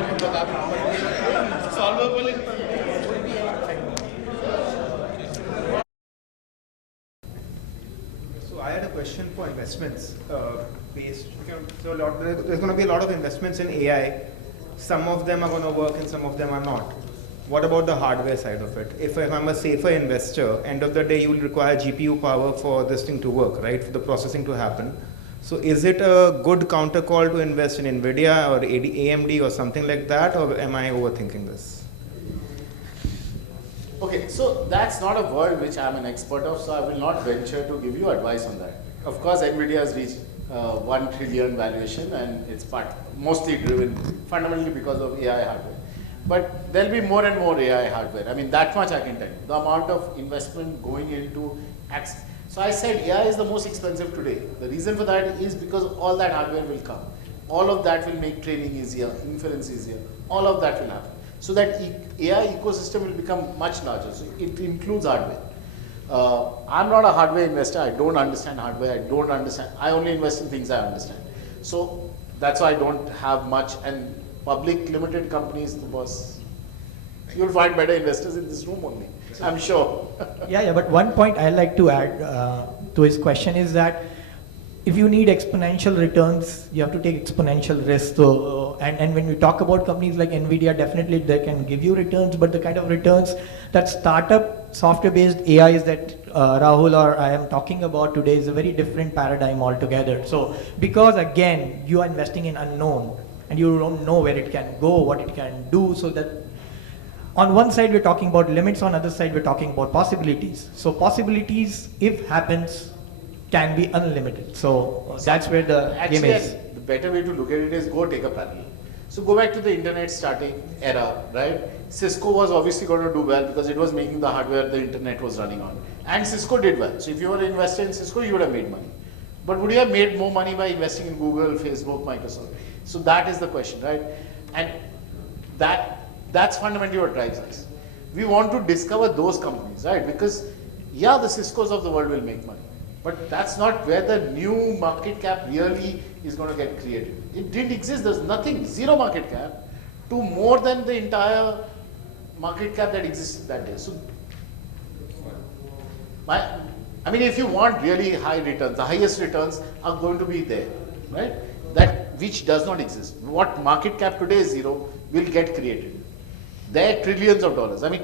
So I had a question for investments based. So there's going to be a lot of investments in AI. Some of them are going to work and some of them are not. What about the hardware side of it? If I'm a safer investor, end of the day you will require GPU power for this thing to work, right? For the processing to happen. So is it a good counter call to invest in NVIDIA or AMD or something like that, or am I overthinking this? Okay, so that's not a world which I'm an expert of, so I will not venture to give you advice on that. Of course, NVIDIA has reached 1 trillion valuation, and it's mostly driven fundamentally because of AI hardware. But there'll be more and more AI hardware. I mean, that much I can tell you. The amount of investment going into so I said AI is the most expensive today. The reason for that is because all that hardware will come. All of that will make training easier, inference easier. All of that will happen. So that AI ecosystem will become much larger. So it includes hardware. I'm not a hardware investor. I don't understand hardware. I only invest in things I understand. So that's why I don't have much. And public limited companies, the boss. You'll find better investors in this room only, I'm sure. Yeah, but one point I'd like to add to his question is that if you need exponential returns, you have to take exponential risks. So, and when we talk about companies like NVIDIA, definitely they can give you returns, but the kind of returns that startup software-based AIs that Rahul or I am talking about today is a very different paradigm altogether. So, because again, you are investing in unknown, and you don't know where it can go, what it can do, so that on one side we're talking about limits, on the other side we're talking about possibilities. So possibilities, if happens, can be unlimited. So that's where the game is. The better way to look at it is go take a parallel. So go back to the internet starting era, right? Cisco was obviously going to do well because it was making the hardware the internet was running on. And Cisco did well. So if you were invested in Cisco, you would have made money. But would you have made more money by investing in Google, Facebook, Microsoft? So that is the question, right? And that's fundamentally what drives us. We want to discover those companies, right? Because, yeah, the Ciscos of the world will make money. But that's not where the new market cap really is going to get created. It didn't exist. There's nothing, zero market cap to more than the entire market cap that existed that day. So, I mean, if you want really high returns, the highest returns are going to be there, right? Which does not exist. What market cap today is zero will get created. There are trillions of dollars. I mean,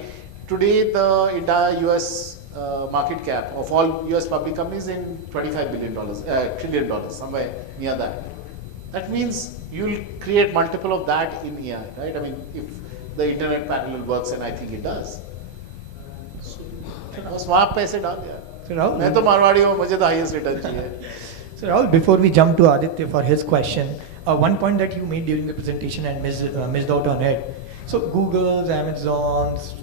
today the entire US market cap of all US public companies in $25 trillion, somewhere near that. That means you'll create multiple of that in AI, right? I mean, if the internet parallel works, and I think it does. So, बस वहाँ पैसे डाल दिया. मैं तो मारवाड़ी हूँ, मुझे तो highest return चाहिए. So Rahul, before we jump to Aditya for his question, one point that you made during the presentation and missed out on it. So Google's, Amazon's,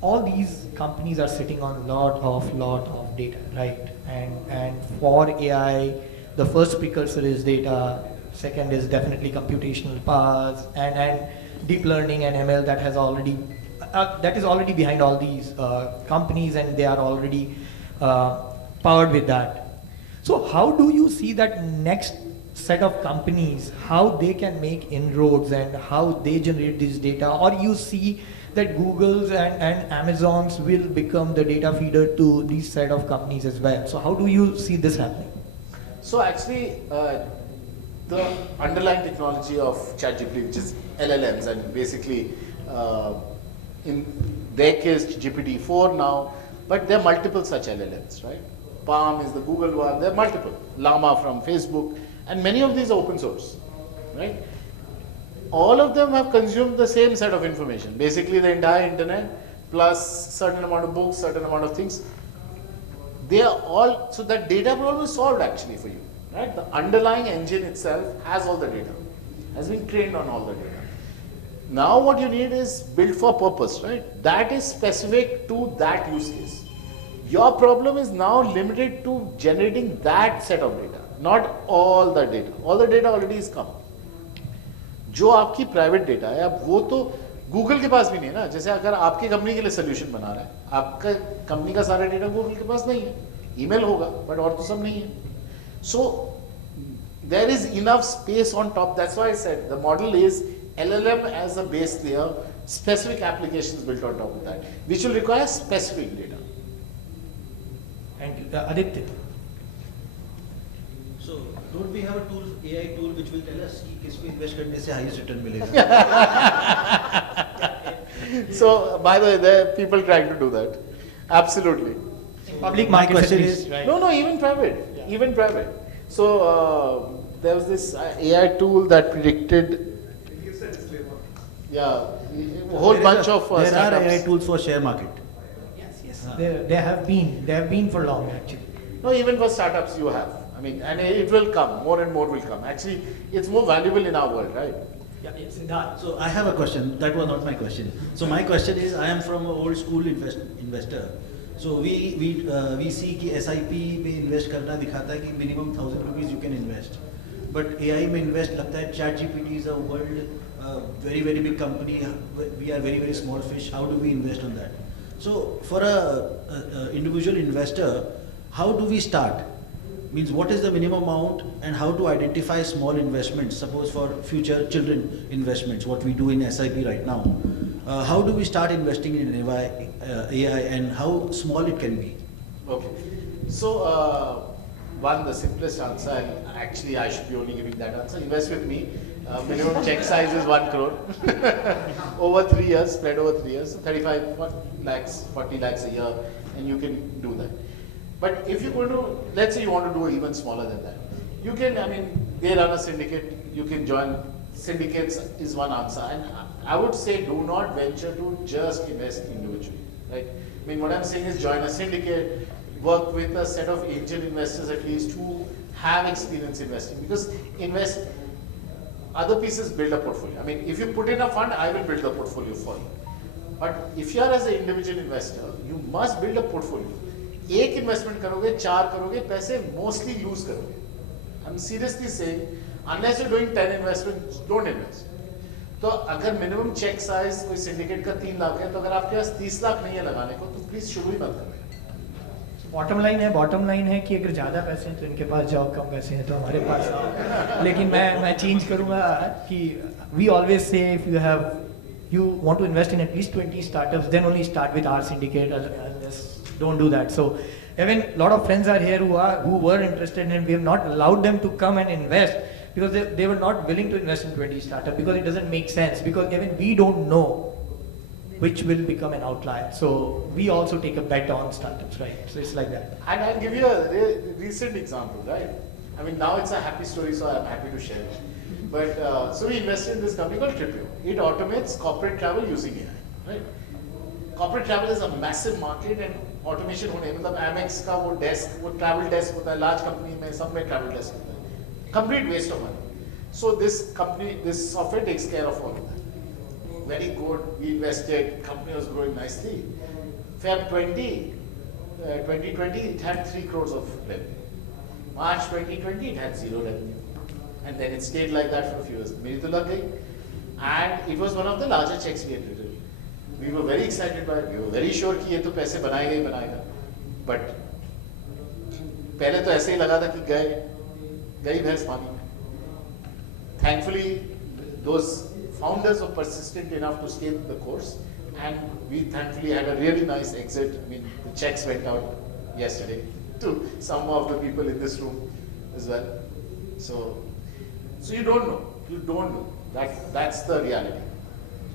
all these companies are sitting on lot of data, right? And for AI, the first precursor is data. Second is definitely computational powers and deep learning and ML that is already behind all these companies, and they are already powered with that. So how do you see that next set of companies, how they can make inroads and how they generate this data? Or you see that Google's and Amazon's will become the data feeder to these set of companies as well? So how do you see this happening? So actually, the underlying technology of ChatGPT, which is LLMs, and basically in their case GPT-4 now, but there are multiple such LLMs, right? Palm is the Google one, there are multiple. Llama from Facebook, and many of these are open source, right? All of them have consumed the same set of information, basically the entire internet, plus certain amount of books, certain amount of things. They are all, so that data problem is solved actually for you, right? The underlying engine itself has all the data, has been trained on all the data. Now what you need is built for purpose, right? That is specific to that use case. Your problem is now limited to generating that set of data, not all the data. All the data already is come. जो आपकी private data है, अब वो तो Google के पास भी नहीं है ना. जैसे अगर आपकी कंपनी के लिए सोल्यूशन बना रहा है, आपका कंपनी का सारा डेटा गूगल के पास नहीं है. ईमेल होगा, बट और तो सब नहीं है. So there is enough space on top. That's why I said the model is LLM as a base layer, specific applications built on top of that, which will require specific data. Thank you. Aditya. So, don't we have a tool, AI tool, which will tell us कि किसको invest करने से highest return मिलेगा? So, by the way, there are people trying to do that. Absolutely. Public My markets at question least, is- right? No, even private. Even private. So, there was this AI tool that predicted, yeah, a whole bunch of There are startups. AI tools for share market. Yes. They have been for long actually. No, even for startups you have. I mean, and it will come, more and more will come. Actually, it's more valuable in our world, right? Yes, Siddharth. So I have a question. That was not my question. So my question is, I am from an old school investor. So we see कि SIP पे invest करना दिखाता है कि minimum 1,000 rupees you can invest. But AI में invest लगता है ChatGPT is a world very very big company. We are very very small fish. How do we invest on that? So for a individual investor, how do we start? Means what is the minimum amount and how to identify small investments, suppose for future children investments, what we do in SIP right now. How do we start investing in AI and how small it can be? Okay. So, one, the simplest answer, and actually I should be only giving that answer, invest with me. Minimum check size is 1 crore. Over 3 years, spread over 3 years, 35 lakhs, 40 lakhs a year, and you can do that. But if you're going to, let's say you want to do even smaller than that, you can, I mean, they run a syndicate, you can join. Syndicates is one answer. And I would say do not venture to just invest individually, right? I mean, what I'm saying is join a syndicate, work with a set of angel investors at least who have experience investing, because other pieces build a portfolio. I mean, if you put in a fund, I will build the portfolio for you. But if you are as an individual investor, you must build a portfolio. एक investment करोगे, 4 करोगे, पैसे mostly loose करोगे. I'm seriously saying, unless you're doing 10 investments, don't invest. तो अगर minimum check size कोई syndicate का 3 लाख है, तो अगर आपके पास 30 लाख नहीं है लगाने को, तो प्लीज शुरू ही मत करें. बॉटम लाइन है कि अगर ज़्यादा पैसे हैं तो इनके पास जाओ, कम पैसे हैं तो हमारे पास आओ. लेकिन मैं चेंज करूँगा कि we always say if you want to invest in at least 20 startups, then only start with our syndicate. Don't do that. So even a lot of friends are here who were interested, and we have not allowed them to come and invest because they were not willing to invest in 20 startups because it doesn't make sense, because even we don't know which will become an outlier. So we also take a bet on startups, right? So it's like that. And I'll give you a recent example, right? I mean, now it's a happy story, so I'm happy to share it. But so we invested in this company called Tripio. It automates corporate travel using AI, right? Corporate travel is a massive market, and automation होने मतलब Amex का वो desk, वो travel desk होता है, large company में सब में travel desk होता है. Complete waste of money. So this company, this software takes care of all of that. Very good. We invested. Company was growing nicely. Feb 2020, it had 3 crores of revenue. March 2020, it had 0 revenue. And then it stayed like that for a few years. मेरी तो लग गई. And it was one of the larger checks we had written. We were very excited by it. We were very sure कि ये तो पैसे बनाएगा. But पहले तो ऐसे ही लगा था कि गई भैंस पानी में. Thankfully, those founders were persistent enough to stay the course, and we thankfully had a really nice exit. I mean, the checks went out yesterday to some of the people in this room as well. So you don't know. That's the reality.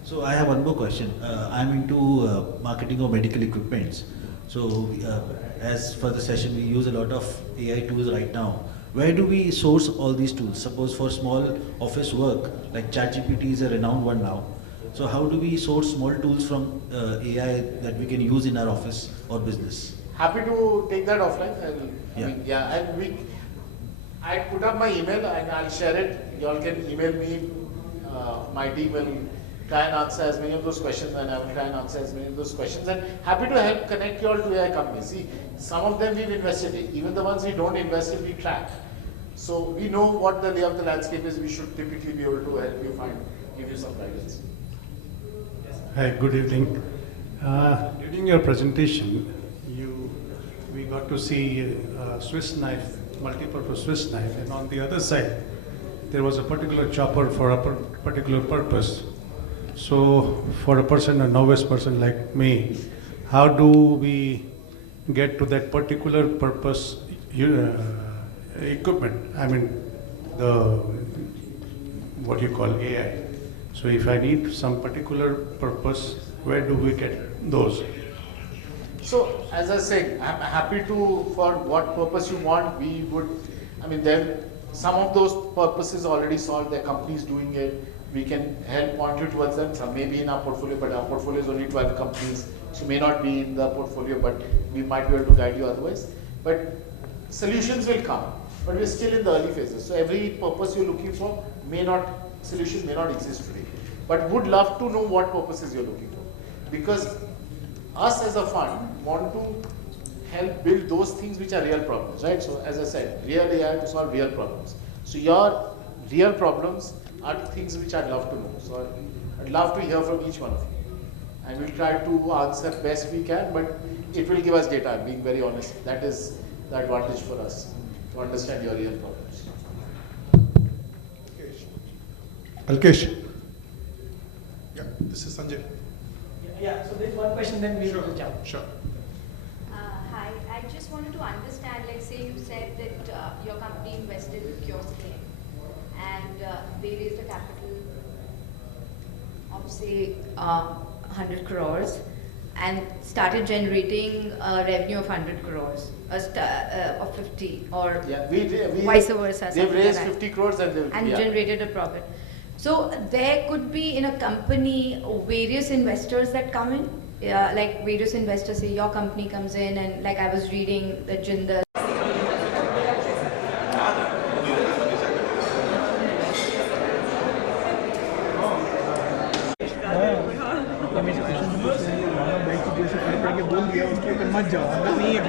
So I have one more question. I'm into marketing of medical equipments. So as for the session, we use a lot of AI tools right now. Where do we source all these tools? Suppose for small office work, like ChatGPT is a renowned one now. So how do we source small tools from AI that we can use in our office or business? Happy to take that offline. I put up my email and I'll share it. You all can email me. My team will try and answer as many of those questions, and I will try and answer as many of those questions. And happy to help connect you all to AI companies. See, some of them we've invested in. Even the ones we don't invest in, we track. So we know what the lay of the landscape is. We should typically be able to help you give you some guidance. Hi, good evening. During your presentation, we got to see Swiss knife, multi-purpose Swiss knife, and on the other side, there was a particular chopper for a particular purpose. So for a person, a novice person like me, how do we get to that particular purpose equipment? I mean, the what you call AI. So if I need some particular purpose, where do we get those? So, as I said, I'm happy to, for what purpose you want, we would, I mean, then some of those purposes already solved, there are companies doing it, we can help point you towards them, some may be in our portfolio, but our portfolio is only 12 companies, so may not be in the portfolio, but we might be able to guide you otherwise. But solutions will come, but we're still in the early phases, so every purpose you're looking for solution may not exist today, but would love to know what purposes you're looking for, because us as a fund want to help build those things which are real problems, right? So as I said, real AI to solve real problems. So your real problems are things which I'd love to know. So I'd love to hear from each one of you. And we'll try to answer best we can, but it will give us data, I'm being very honest. That is the advantage for us, to understand your real problems. Alkesh. Yeah, this is Sanjay. Yeah, so there's one question, then we will jump. Sure. Hi, I just wanted to understand, like say you said that your company invested in Kiosking and they raised a capital of say 100 crores and started generating revenue of 100 crores, of 50 or vice versa. They've raised like 50 crores and generated a profit. So there could be in a company various investors that come in, like various investors, say your company comes in, and like I was reading the Jindal.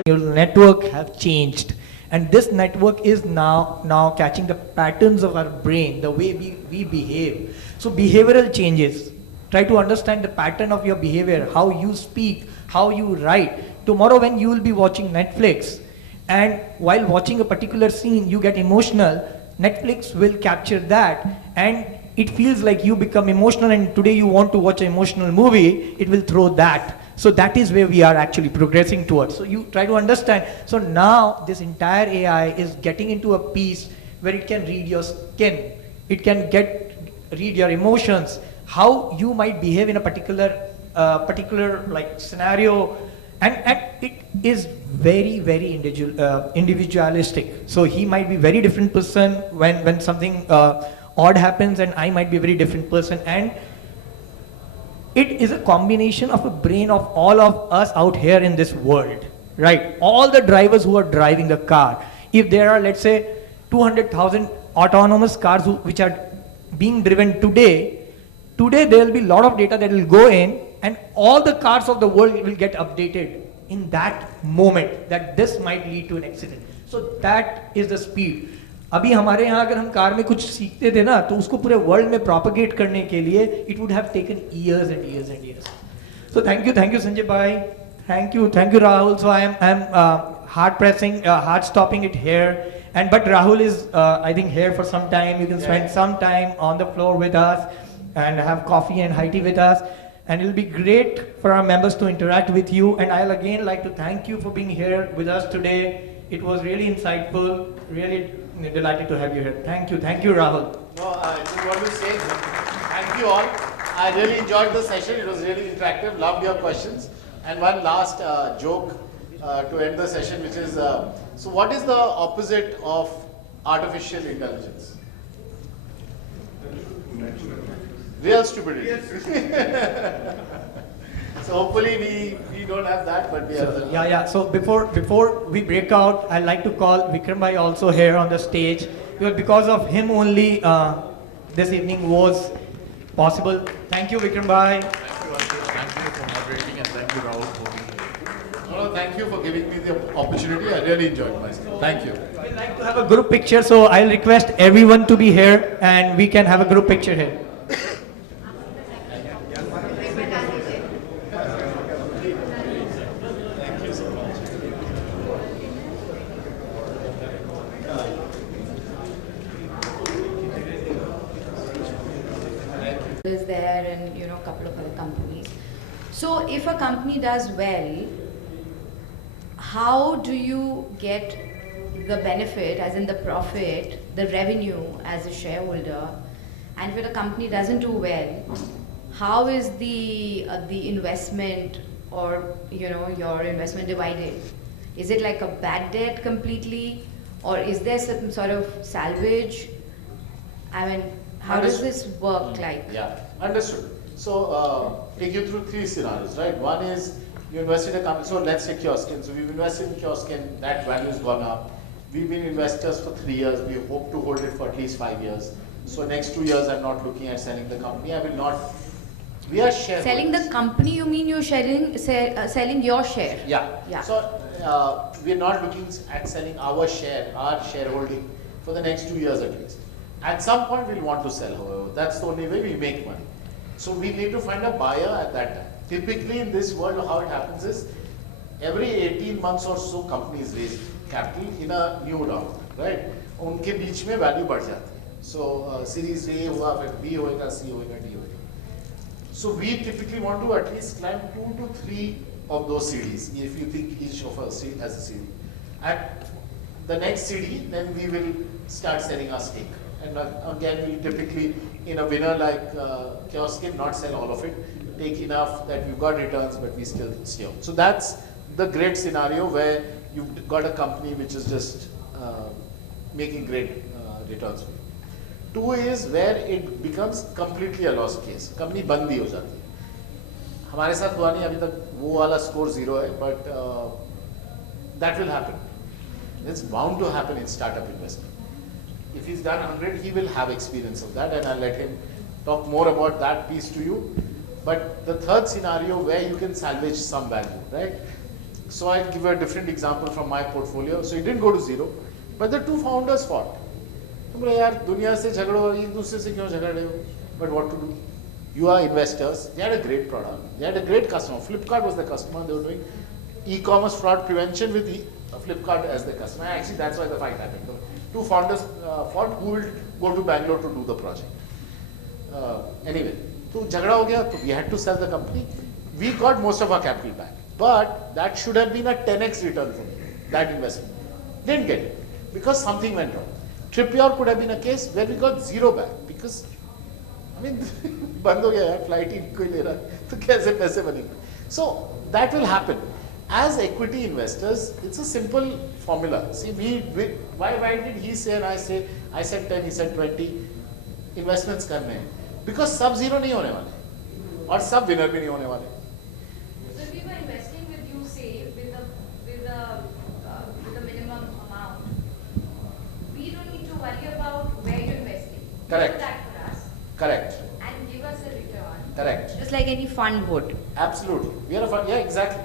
Your network have changed, and this network is now catching the patterns of our brain, the way we behave. So behavioral changes. Try to understand the pattern of your behavior, how you speak, how you write. Tomorrow when you will be watching Netflix, and while watching a particular scene you get emotional, Netflix will capture that, and it feels like you become emotional, and today you want to watch an emotional movie, it will throw that. So that is where we are actually progressing towards. So you try to understand. So now this entire AI is getting into a piece where it can read your skin. It can read your emotions, how you might behave in a particular like scenario, and it is very individualistic. So he might be very different person when something odd happens, and I might be a very different person, and it is a combination of a brain of all of us out here in this world, right? All the drivers who are driving the car. If there are, let's say, 200,000 autonomous cars which are being driven today there will be a lot of data that will go in, and all the cars of the world will get updated in that moment that this might lead to an accident. So that is the speed. अभी हमारे यहाँ अगर हम car में कुछ सीखते थे ना, तो उसको पूरे वर्ल्ड में प्रोपगेट करने के लिए it would have taken years and years and years. So thank you Sanjay bhai, thank you Rahul. So I am hard stopping it here, but Rahul is I think here for some time. You can spend some time on the floor with us and have coffee and high tea with us, and it will be great for our members to interact with you. And I'll again like to thank you for being here with us today. It was really insightful, really delighted to have you here. Thank you Rahul. No, I just want to say thank you all. I really enjoyed the session. It was really interactive. Loved your questions. And one last joke to end the session, which is, so what is the opposite of artificial intelligence? Real stupidity. So hopefully we don't have that, but we have Yeah. So before we break out, I'd like to call Vikram bhai also here on the stage, because of him only this evening was possible. Thank you, Vikram bhai. Thank you for moderating, and thank you, Rahul, for being here. No, thank you for giving me the opportunity. I really enjoyed myself. Thank you. We'd like to have a group picture, so I'll request everyone to be here, and we can have a group picture here. is there and a couple of other companies. So if a company does well, how do you get the benefit, as in the profit, the revenue as a shareholder? And if a company doesn't do well, how is the investment or your investment divided? Is it like a bad debt completely, or is there some sort of salvage? I mean, how does this work like? Yeah, understood. So, take you through three scenarios, right? One is you invest in a company, so let's say Kioskin. So, we've invested in Kioskin, that value has gone up. We've been investors for 3 years, we hope to hold it for at least 5 years. So, next 2 years, I'm not looking at selling the company. I will not, we are shareholders. Selling the company, you mean you're selling your share? Yeah. So, we're not looking at selling our share, our shareholding for the next 2 years at least. At some point, we'll want to sell, however. That's the only way we make money. So we need to find a buyer at that time. Typically in this world, how it happens is, every 18 months or so, companies raise capital in a new round, right? उनके बीच में value बढ़ जाती है. So series A हुआ, फिर B होएगा, C होएगा, D होएगा. So we typically want to at least climb 2 to 3 of those CDs, if you think each of us as a CD. At the next CD, then we will start selling our stake. And again, we typically, in a winner like Kioskin, not sell all of it, take enough that we've got returns, but we still stay on. So that's the great scenario where you've got a company which is just making great returns for you. 2 is where it becomes completely a lost case. Company बंद ही हो जाती है. हमारे साथ हुआ नहीं अभी तक, वो वाला score 0 है, but that will happen. It's bound to happen in startup investment. If he's done 100, he will have experience of that, and I'll let him talk more about that piece to you. But the third scenario where you can salvage some value, right? So I'll give you a different example from my portfolio. So it didn't go to 0, but the 2 founders fought. यार दुनिया से झगड़ो, एक दूसरे से क्यों झगड़ रहे हो? But what to do? You are investors. They had a great product. They had a great customer. Flipkart was the customer. They were doing e-commerce fraud prevention with Flipkart as the customer. Actually, that's why the fight happened. 2 founders fought who will go to Bangalore to do the project. Anyway, so झगड़ा हो गया, so we had to sell the company. We got most of our capital back, but that should have been a 10x return for me, that investment. Didn't get it because something went wrong. Trippier could have been a case where we got 0 back because, I mean, बंद हो गया यार, flight ही कोई ले रहा है, तो कैसे पैसे बनेंगे? So that will happen. As equity investors, it's a simple formula. See, why did he say and I said 10, he said 20 investments करने हैं? Because सब zero नहीं होने वाले और सब winner भी नहीं होने वाले. So if we were investing with you, say, with a minimum amount, we don't need to worry about where you're investing. Correct. Do that for us. Correct. And give us a return. Correct. Just like any fund would. Absolutely. We are a fund. Yeah, exactly.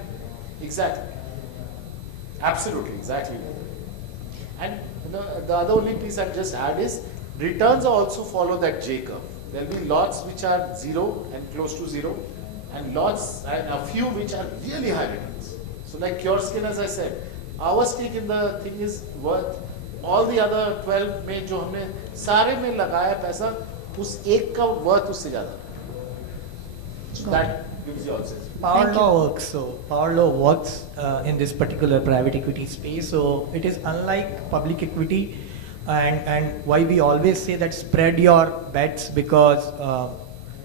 Exactly. Absolutely. Exactly. And the other only piece I'll just add is returns also follow that J curve. There will be lots which are 0 and close to 0, and lots and a few which are really high returns. So like Kioskin, as I said, our stake in the thing is worth all the other 12 में जो हमने सारे में लगाया पैसा उस एक का worth उससे ज़्यादा. So that gives you also. Power law works. So power law works in this particular private equity space. So it is unlike public equity, and why we always say that spread your bets, because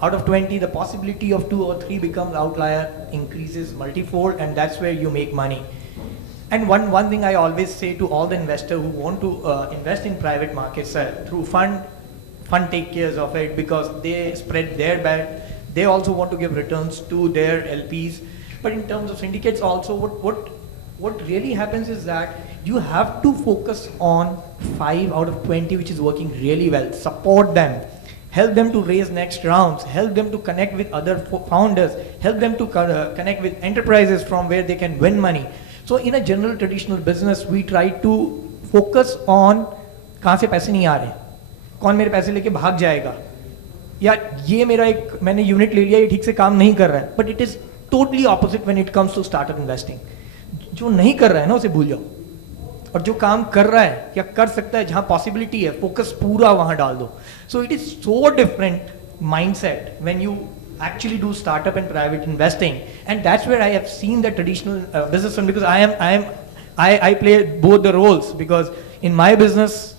out of 20, the possibility of 2 or 3 becomes outlier increases multifold, and that's where you make money. And one thing I always say to all the investors who want to invest in private markets through fund take care of it, because they spread their bet. They also want to give returns to their LPs. But in terms of syndicates also, what really happens is that you have to focus on 5 out of 20 which is working really well. Support them. Help them to raise next rounds. Help them to connect with other founders. Help them to connect with enterprises from where they can win money. So in a general traditional business, we try to focus on कहाँ से पैसे नहीं आ रहे, कौन मेरे पैसे लेके भाग जाएगा, या ये मेरा एक मैंने यूनिट ले लिया ये ठीक से काम नहीं कर रहा है. But it is totally opposite when it comes to startup investing. जो नहीं कर रहा है ना उसे भूल जाओ, और जो काम कर रहा है या कर सकता है, जहां पॉसिबिलिटी है, फोकस पूरा वहां डाल दो. So it is so different mindset when you actually do startup and private investing, and that's where I have seen the traditional businessman, because I play both the roles, because in my business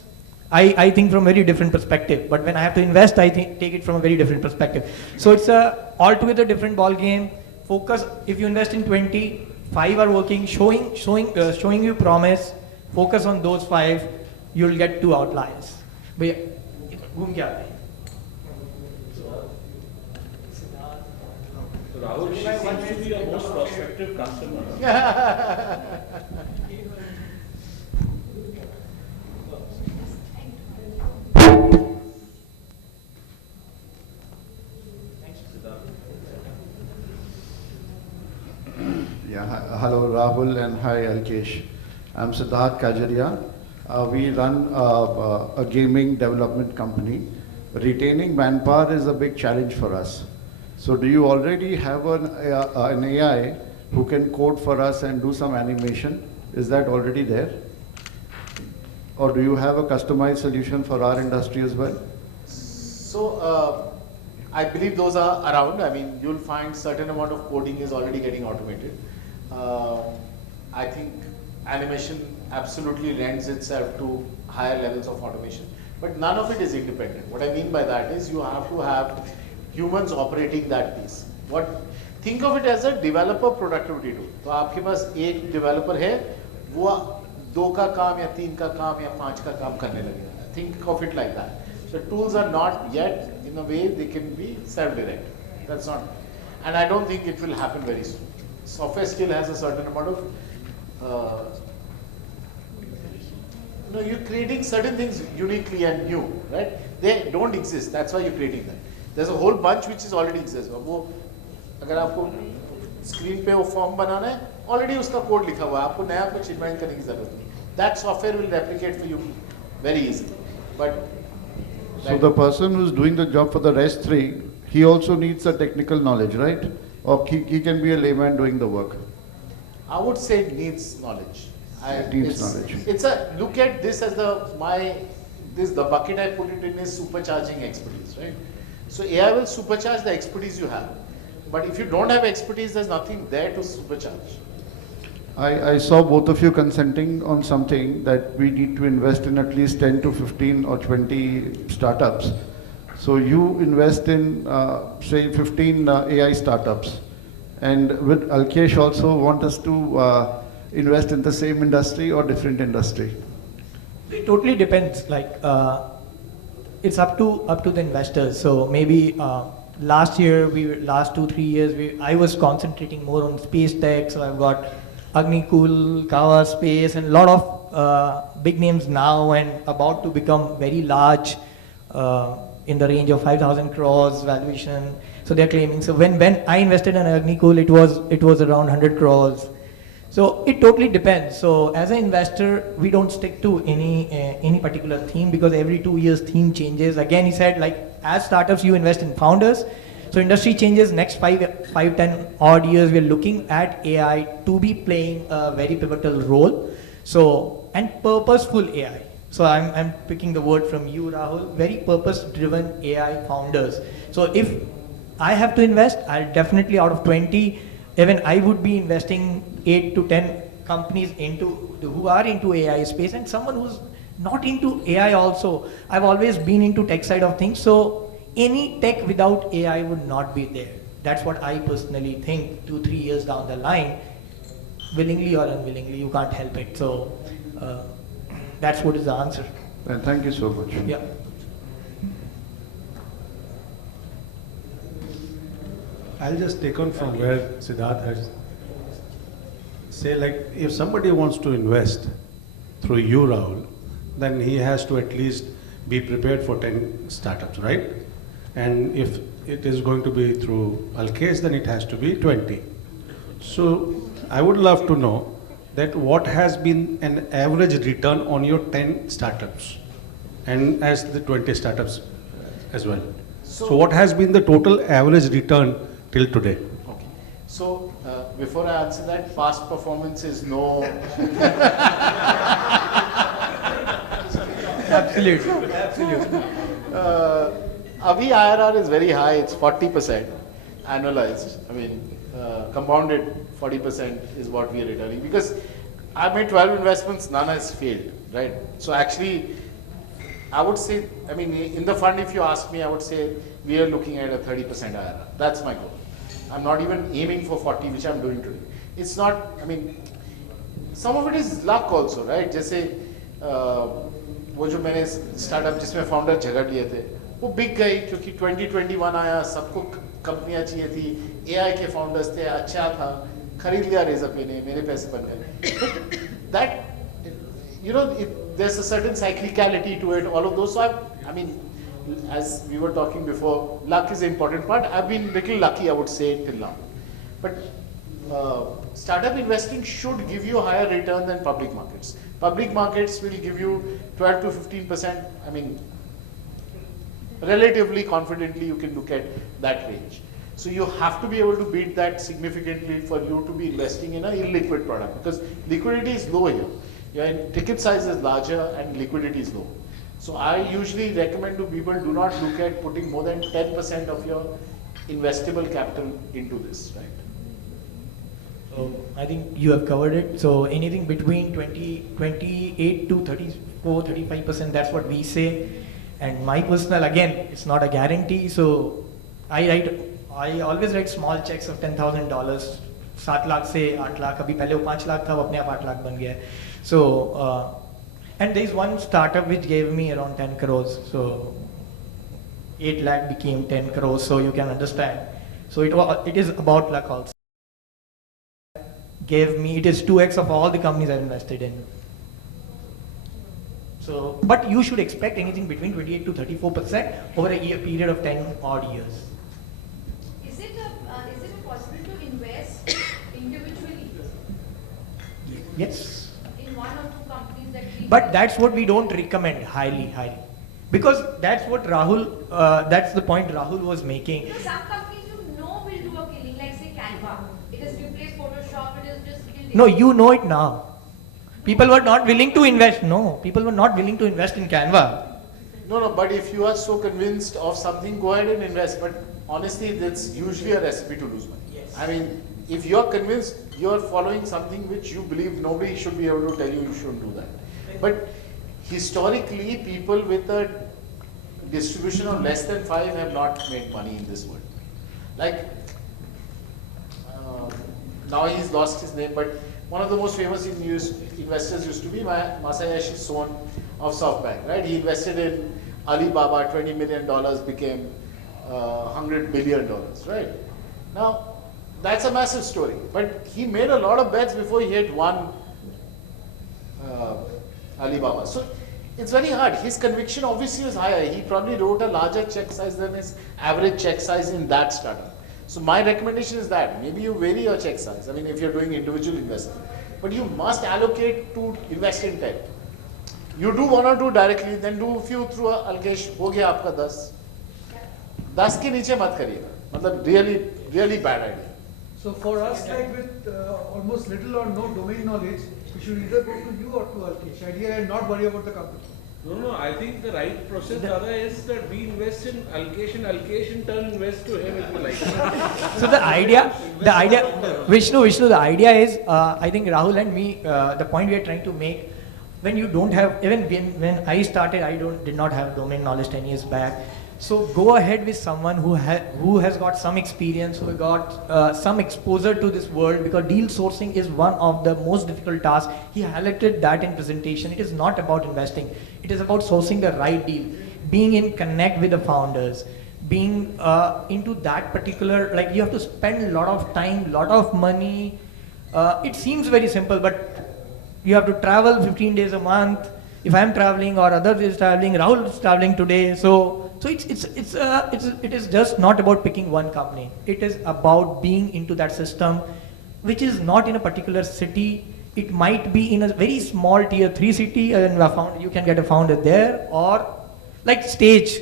I think from a very different perspective, but when I have to invest, I take it from a very different perspective. So it's a altogether different ball game. Focus. If you invest in 20, 5 are working, showing you promise. Focus on those 5. You'll get 2 outliers. But yeah, घूम के आते हैं. Rahul, she seems to be a most prospective customer. Hello Rahul and hi Alkesh. I'm Siddharth Kajaria. We run a gaming development company. Retaining manpower is a big challenge for us. So do you already have an AI who can code for us and do some animation? Is that already there? Or do you have a customized solution for our industry as well? So I believe those are around. I mean, you'll find certain amount of coding is already getting automated. I think animation absolutely lends itself to higher levels of automation, but none of it is independent. What I mean by that is you have to have humans operating that piece. Think of it as a developer productivity tool. तो आपके पास एक developer है, वो 2 का काम या 3 का काम या 5 का काम करने लगेगा. Think of it like that. So tools are not yet in a way they can be self-directed. That's not, and I don't think it will happen very soon. Software skill has a certain amount of, you're creating certain things uniquely and new, right? They don't exist. That's why you're creating them. There's a whole bunch which is already exists. वो अगर आपको screen पे वो form बनाना है, already उसका code लिखा हुआ है. आपको नया कुछ invent करने की जरूरत नहीं. That software will replicate for you very easily. But so the person who's doing the job for the rest 3, he also needs a technical knowledge, right? Or he can be a layman doing the work? I would say it needs knowledge. It needs knowledge. It's a, look at this as the bucket I put it in is supercharging expertise, right? So AI will supercharge the expertise you have. But if you don't have expertise, there's nothing there to supercharge. I saw both of you consenting on something that we need to invest in at least 10 to 15 or 20 startups. So you invest in, say, 15 AI startups. And with Alkesh also want us to invest in the same industry or different industry? It totally depends. Like it's up to the investors. So maybe last 2-3 years, I was concentrating more on space tech. So I've got Agnikul, Kawa Space, and a lot of big names now, and about to become very large in the range of 5,000 crores valuation. So they're claiming. So when I invested in Agnikul, it was around 100 crores. So it totally depends. So as an investor, we don't stick to any particular theme, because every 2 years theme changes. Again, he said, like, as startups, you invest in founders. So industry changes. Next 5-10 odd years, we're looking at AI to be playing a very pivotal role. So, and purposeful AI. So I'm picking the word from you, Rahul. Very purpose-driven AI founders. So if I have to invest, I'll definitely, out of 20, even I would be investing 8 to 10 companies who are into AI space, and someone who's not into AI also. I've always been into tech side of things, so any tech without AI would not be there. That's what I personally think. 2-3 years down the line, willingly or unwillingly, you can't help it. So that's what is the answer. And thank you so much. Yeah. I'll just take on from where Siddharth has say, like, if somebody wants to invest through you, Rahul, then he has to at least be prepared for 10 startups, right? And if it is going to be through Alkesh, then it has to be 20. So I would love to know that what has been an average return on your 10 startups and as the 20 startups as well. So what has been the total average return till today? Okay. So before I answer that, past performance is no. Absolutely. Avi IRR is very high, it's 40% annualized. I mean, compounded 40% is what we are returning. Because I made 12 investments, none has failed, right? So actually, I would say, I mean, in the fund, if you ask me, I would say we are looking at a 30% IRR. That's my goal. I'm not even aiming for 40, which I'm doing today. It's not, I mean, some of it is luck also, right? जैसे वो जो मैंने startup जिसमें founder झगड़ लिए थे वो बिक गई क्योंकि 2021 आया सबको कंपनियां चाहिए थी एआई के फाउंडर्स थे अच्छा था खरीद लिया रेजर पे ने मेरे पैसे बन गए that you know there's a certain cyclicality to it all of those so I mean as we were talking before luck is an important part I've been little lucky I would say till now but startup investing should give you a higher return than public markets. Public markets will give you 12 to 15%. I mean, relatively confidently you can look at that range. So you have to be able to beat that significantly for you to be investing in a illiquid product because liquidity is low here. Your ticket size is larger and liquidity is low. So I usually recommend to people do not look at putting more than 10% of your investable capital into this, right? So I think you have covered it. So anything between 28 to 34, 35%, that's what we say. And my personal, again, it's not a guarantee. So I always write small checks of $10,000. 7 lakh से 8 lakh अभी पहले वो 5 लाख था वो अपने आप 8 लाख बन गया है. So and there is one startup which gave me around 10 crores. So 8 lakh became 10 crores. So you can understand. So it is about luck also. Gave me, it is 2x of all the companies I've invested in. So, but you should expect anything between 28 to 34% over a period of 10 odd years. Is it possible to invest individually Yes. in one or two companies that we But that's what we don't recommend highly. Because that's what Rahul, that's the point Rahul was making. You know, some companies you know will do a killing, like say Canva. It has replaced Photoshop, it has just killed it. No, you know it now. People were not willing to invest. No, people were not willing to invest in Canva. No, but if you are so convinced of something, go ahead and invest. But honestly, that's usually a recipe to lose money. Yes. I mean, if you're convinced you're following something which you believe nobody should be able to tell you you shouldn't do that. But historically, people with a distribution of less than 5 have not made money in this world. Like, now he's lost his name, but one of the most famous investors used to be Masayoshi Son of SoftBank, right? He invested in Alibaba, $20 million became $100 billion, right? Now, that's a massive story, but he made a lot of bets before he hit one Alibaba. So it's very hard. His conviction obviously was higher. He probably wrote a larger check size than his average check size in that startup. So my recommendation is that maybe you vary your check size. I mean, if you're doing individual investing, but you must allocate to invest in 10. You do 1 or 2 directly, then do a few through Alkesh. हो गया आपका 10. 10 के नीचे मत करिएगा. मतलब really bad idea. So for us, like with almost little or no domain knowledge, we should either go to you or to Alkesh. Idea and not worry about the company. No, I think the right process, Dada, is that we invest in Alkesh and turn invest to him if you like. So the idea, Vishnu, the idea is, I think Rahul and me, the point we are trying to make, when you don't have, even when I started, did not have domain knowledge 10 years back. So go ahead with someone who has got some experience, who got some exposure to this world, because deal sourcing is one of the most difficult tasks. He highlighted that in presentation. It is not about investing. It is about sourcing the right deal, being in connect with the founders, being into that particular, like you have to spend a lot of time, lot of money. It seems very simple, but you have to travel 15 days a month. If I'm traveling or others is traveling, Rahul is traveling today. So it is just not about picking one company. It is about being into that system, which is not in a particular city. It might be in a very small tier 3 city, and you can get a founder there, or like Stage.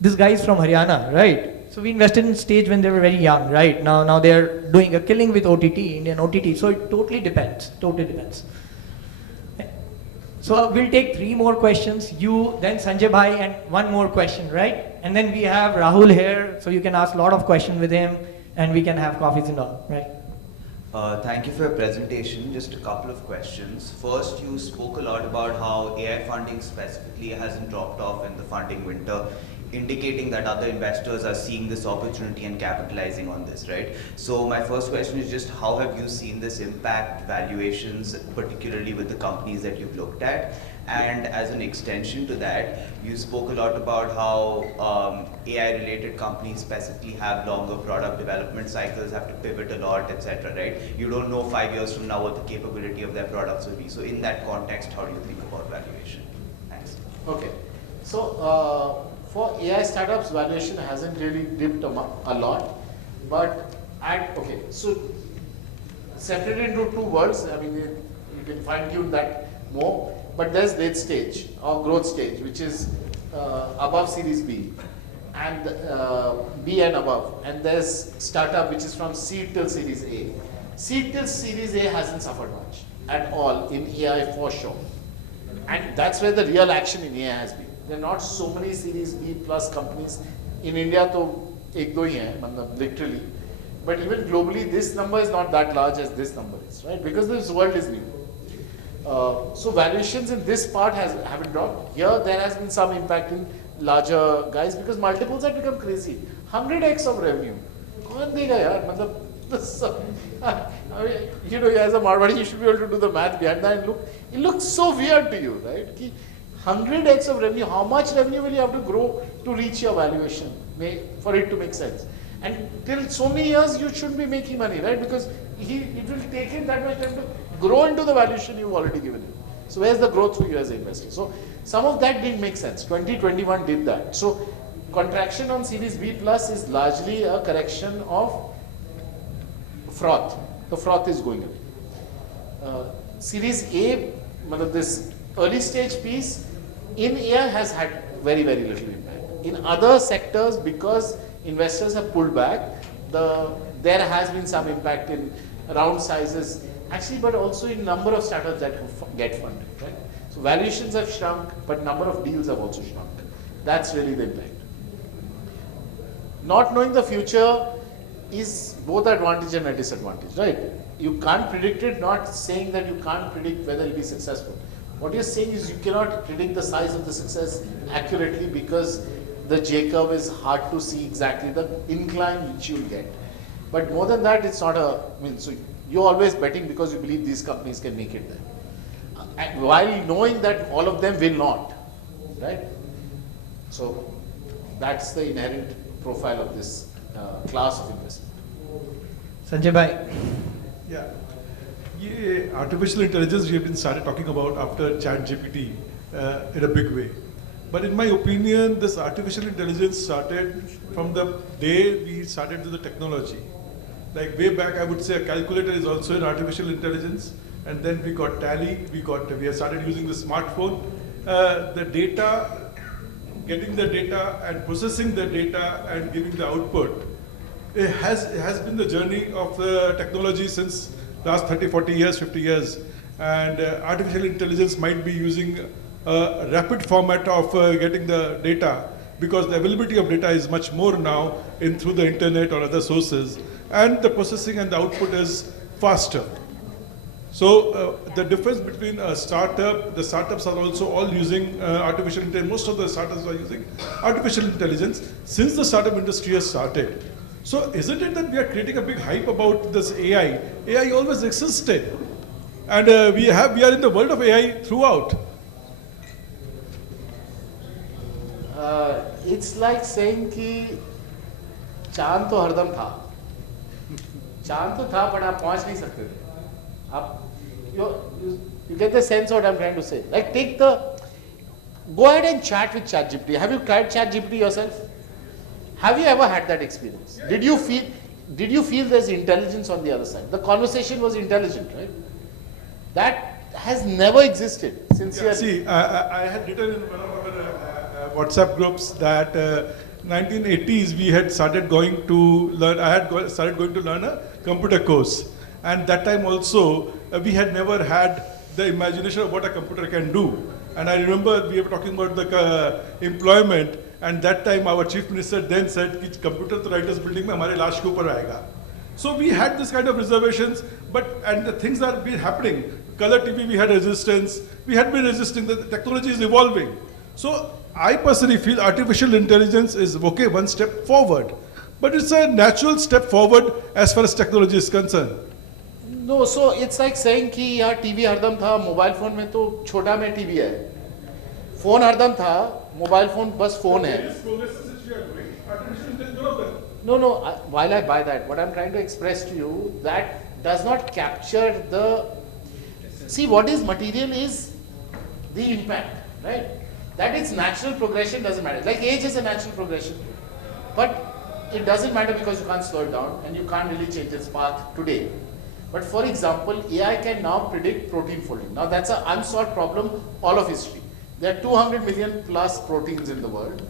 This guy is from Haryana, right? So we invested in Stage when they were very young, right? Now they're doing a killing with OTT, Indian OTT. So it totally depends. So we'll take 3 more questions. You, then Sanjay Bhai, and 1 more question, right? And then we have Rahul here, so you can ask a lot of questions with him, and we can have coffees and all, right? Thank you for your presentation. Just a couple of questions. First, you spoke a lot about how AI funding specifically hasn't dropped off in the funding winter, indicating that other investors are seeing this opportunity and capitalizing on this, right? So my first question is just how have you seen this impact valuations, particularly with the companies that you've looked at? And as an extension to that, you spoke a lot about how AI-related companies specifically have longer product development cycles, have to pivot a lot, etc., right? You don't know 5 years from now what the capability of their products will be. So in that context, how do you think about valuation? Thanks. Okay. So for AI startups, valuation hasn't really dipped a lot. But so separate into two words. I mean, you can fine tune that more. But there's late stage or growth stage, which is above Series B and B and above. And there's startup, which is from seed till Series A. Seed till Series A hasn't suffered much at all in AI for sure. And that's where the real action in AI has been. There are not so many Series B plus companies in India, तो एक दो ही हैं, मतलब literally. But even globally, this number is not that large as this number is, right? Because this world is new. So valuations in this part haven't dropped. Here there has been some impact in larger guys because multiples have become crazy. 100x of revenue. कौन देगा यार? मतलब I mean, you know, as a Marwadi, you should be able to do the math behind that. And it looks so weird to you, right? Ki 100x of revenue. How much revenue will you have to grow to reach your valuation for it to make sense? And till so many years, you shouldn't be making money, right? Because it will take him that much time to grow into the valuation you've already given him. So where's the growth for you as an investor? So some of that didn't make sense. 2021 did that. So contraction on Series B plus is largely a correction of froth. The froth is going away. Series A, this early stage piece in AI has had very, very little impact. In other sectors, because investors have pulled back, there has been some impact in round sizes, actually, but also in number of startups that get funded, right? So valuations have shrunk, but number of deals have also shrunk. That's really the impact. Not knowing the future is both advantage and a disadvantage, right? You can't predict it, not saying that you can't predict whether it'll be successful. What you're saying is you cannot predict the size of the success accurately because the J-curve is hard to see exactly the incline which you'll get. But more than that, it's not so you're always betting because you believe these companies can make it there. While knowing that all of them will not, right? So that's the inherent profile of this class of investment. Sanjay Bhai. Yeah. Artificial intelligence we have been started talking about after ChatGPT in a big way. But in my opinion, this artificial intelligence started from the day we started with the technology. Like way back, I would say a calculator is also an artificial intelligence. And then we got Tally, we have started using the smartphone. The data, getting the data and processing the data and giving the output. It has been the journey of the technology since last 30, 40 years, 50 years. And artificial intelligence might be using a rapid format of getting the data because the availability of data is much more now through the internet or other sources. And the processing and the output is faster. So the difference between a startup, the startups are also all using artificial intelligence. Most of the startups are using artificial intelligence since the startup industry has started. So isn't it that we are creating a big hype about this AI? AI always existed. And we are in the world of AI throughout. It's like saying कि चांद तो हरदम था, चांद तो था but आप पहुंच नहीं सकते थे. You get the sense of what I'm trying to say. Like go ahead and chat with ChatGPT. Have you tried ChatGPT yourself? Have you ever had that experience? Yeah. Did you feel there's intelligence on the other side? The conversation was intelligent, right? That has never existed sincerely. Yeah, see, I had written in one of our WhatsApp groups that 1980s we had started going to learn. I had started going to learn a computer course, and that time also we had never had the imagination of what a computer can do. And I remember we were talking about the employment. And that time our chief minister then said कि computer तो writers building में हमारे लाश के ऊपर आएगा. So we had this kind of reservations, and the things are been happening. Color TV we had resistance, we had been resisting, the technology is evolving. So I personally feel artificial intelligence is okay, one step forward, but it's a natural step forward as far as technology is concerned. No, so it's like saying कि यार TV हरदम था, mobile phone में तो छोटा में TV है. Phone हरदम था, मोबाइल फोन बस फोन है. No, no, while I buy that, what I'm trying to express to you, that does not capture the, see what is material is the impact, right? That it's natural progression doesn't matter. Like age is a natural progression, but it doesn't matter because you can't slow it down and you can't really change its path today. But for example, AI can now predict protein folding. Now that's an unsolved problem all of history. There are 200 million plus proteins in the world.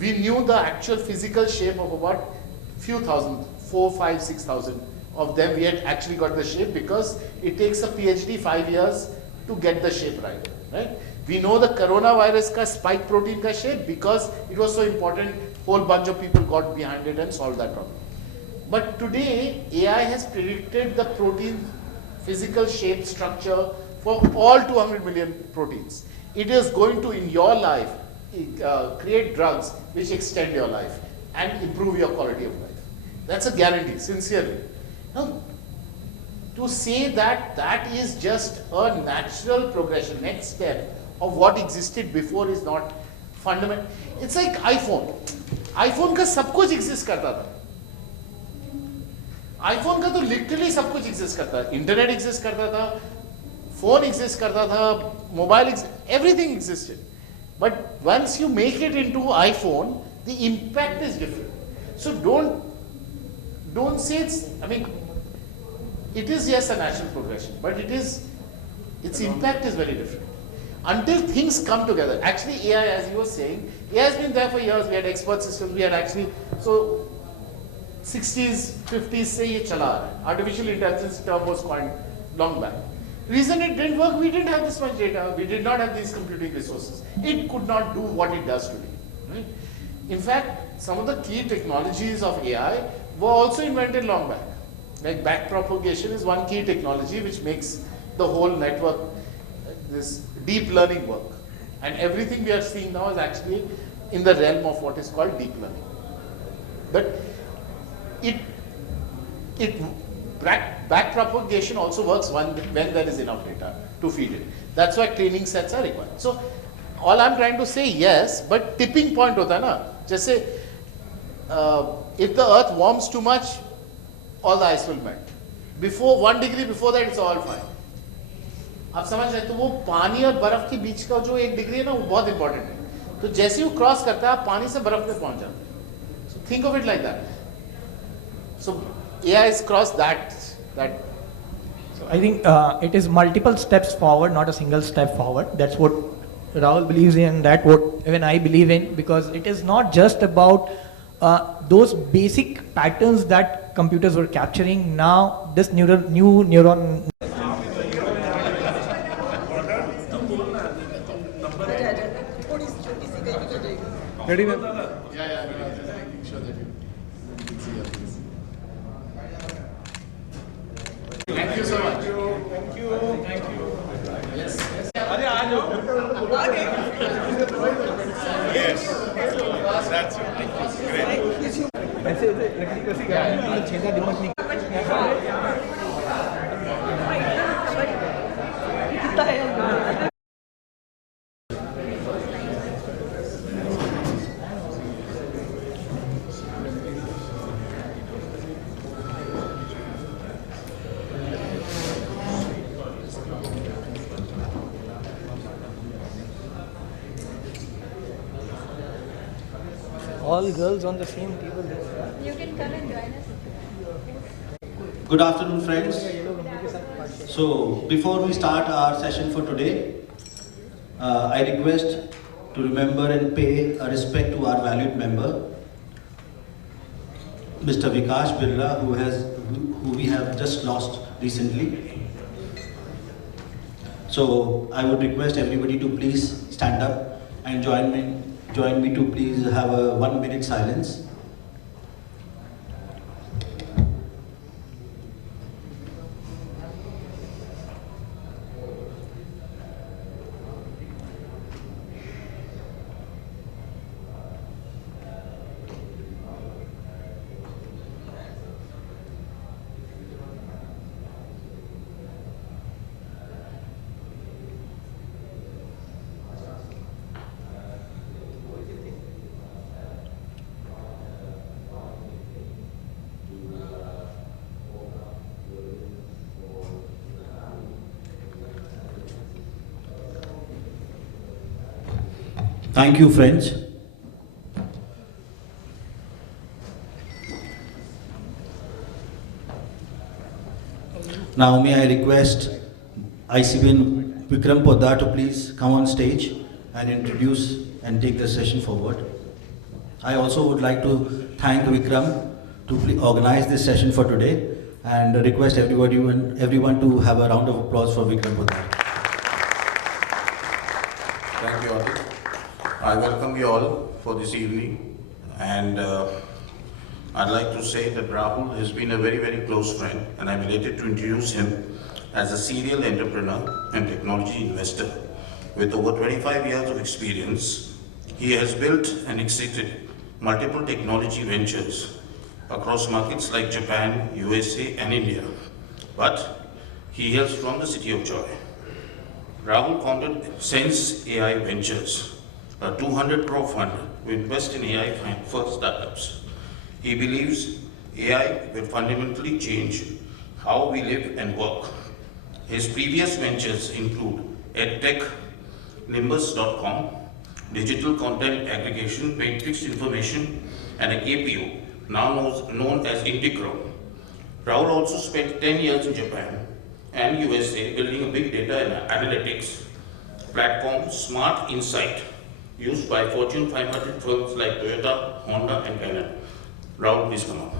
We knew the actual physical shape of about few thousand, 4, 5, 6,000 of them. We had actually got the shape because it takes a PhD 5 years to get the shape right, right? We know the coronavirus ka spike protein ka shape because it was so important, whole bunch of people got behind it and solved that problem. But today, AI has predicted the protein physical shape structure for all 200 million proteins. It is going to, in your life, create drugs which extend your life and improve your quality of life. That's a guarantee, sincerely. Now, to say that that is just a natural progression, next step of what existed before is not fundamental. It's like iPhone. iPhone का सब कुछ exist करता था. iPhone का तो literally सब कुछ exist करता था. Internet exist करता था, phone exist करता था, mobile everything existed. But once you make it into iPhone, the impact is different. So don't say it's, I mean, it is yes a natural progression, but its impact is very different. Until things come together. Actually AI, as you were saying, AI has been there for years. We had expert systems, we had actually, so 60s, 50s se ye chala raha hai. Artificial intelligence term was coined long back. Reason it didn't work, we didn't have this much data, we did not have these computing resources. It could not do what it does today. Right? In fact, some of the key technologies of AI were also invented long back. Like backpropagation is one key technology which makes the whole network, this deep learning work. And everything we are seeing now is actually in the realm of what is called deep learning. But backpropagation also works when there is enough data to feed it. That's why training sets are required. So all I'm trying to say, yes, but tipping point hota hai na. Just say, if the earth warms too much, all the ice will melt. Before 1 degree before that, it's all fine. आप समझ रहे हैं, तो वो पानी और बर्फ के बीच का जो 1 डिग्री है ना, वो बहुत इंपॉर्टेंट है. तो जैसे ही वो क्रॉस करता है, आप पानी से बर्फ में पहुंच जाते हैं. So think of it like that. So AI has crossed that. So I think it is multiple steps forward, not a single step forward. That's what Rahul believes in, that what even I believe in, because it is not just about those basic patterns that computers were capturing. Now this new neuron. Ready, ma'am? Yeah, making sure that you can see your face. Thank you so much. Thank you. Yes. Yes. That's it. All girls on the same table. You can come and join us. Good afternoon, friends. So, before we start our session for today, I request to remember and pay a respect to our valued member, Mr. Vikash Birla, who we have just lost recently. So, I would request everybody to please stand up and join me join me to please have a 1 minute silence. Thank you, friends. Now may I request ICBN Vikram Poddar to please come on stage and introduce and take the session forward. I also would like to thank Vikram to organize this session for today and request everyone to have a round of applause for Vikram Poddar. Thank you, Adit. I welcome you all for this evening, and I'd like to say that Rahul has been a very, very close friend, and I'm elated to introduce him as a serial entrepreneur and technology investor. With over 25 years of experience, he has built and exited multiple technology ventures across markets like Japan, USA, and India. But he hails from the city of joy. Rahul founded Sense AI Ventures, a 200 crore fund to invest in AI first startups. He believes AI will fundamentally change how we live and work. His previous ventures include EdTech, Nimbus.com, digital content aggregation, paid fixed information, and a KPO, now known as Integrum. Rahul also spent 10 years in Japan and USA building a big data and analytics platform, Smart Insight, used by Fortune 500 firms like Toyota, Honda, and Canon. Rahul, please come up.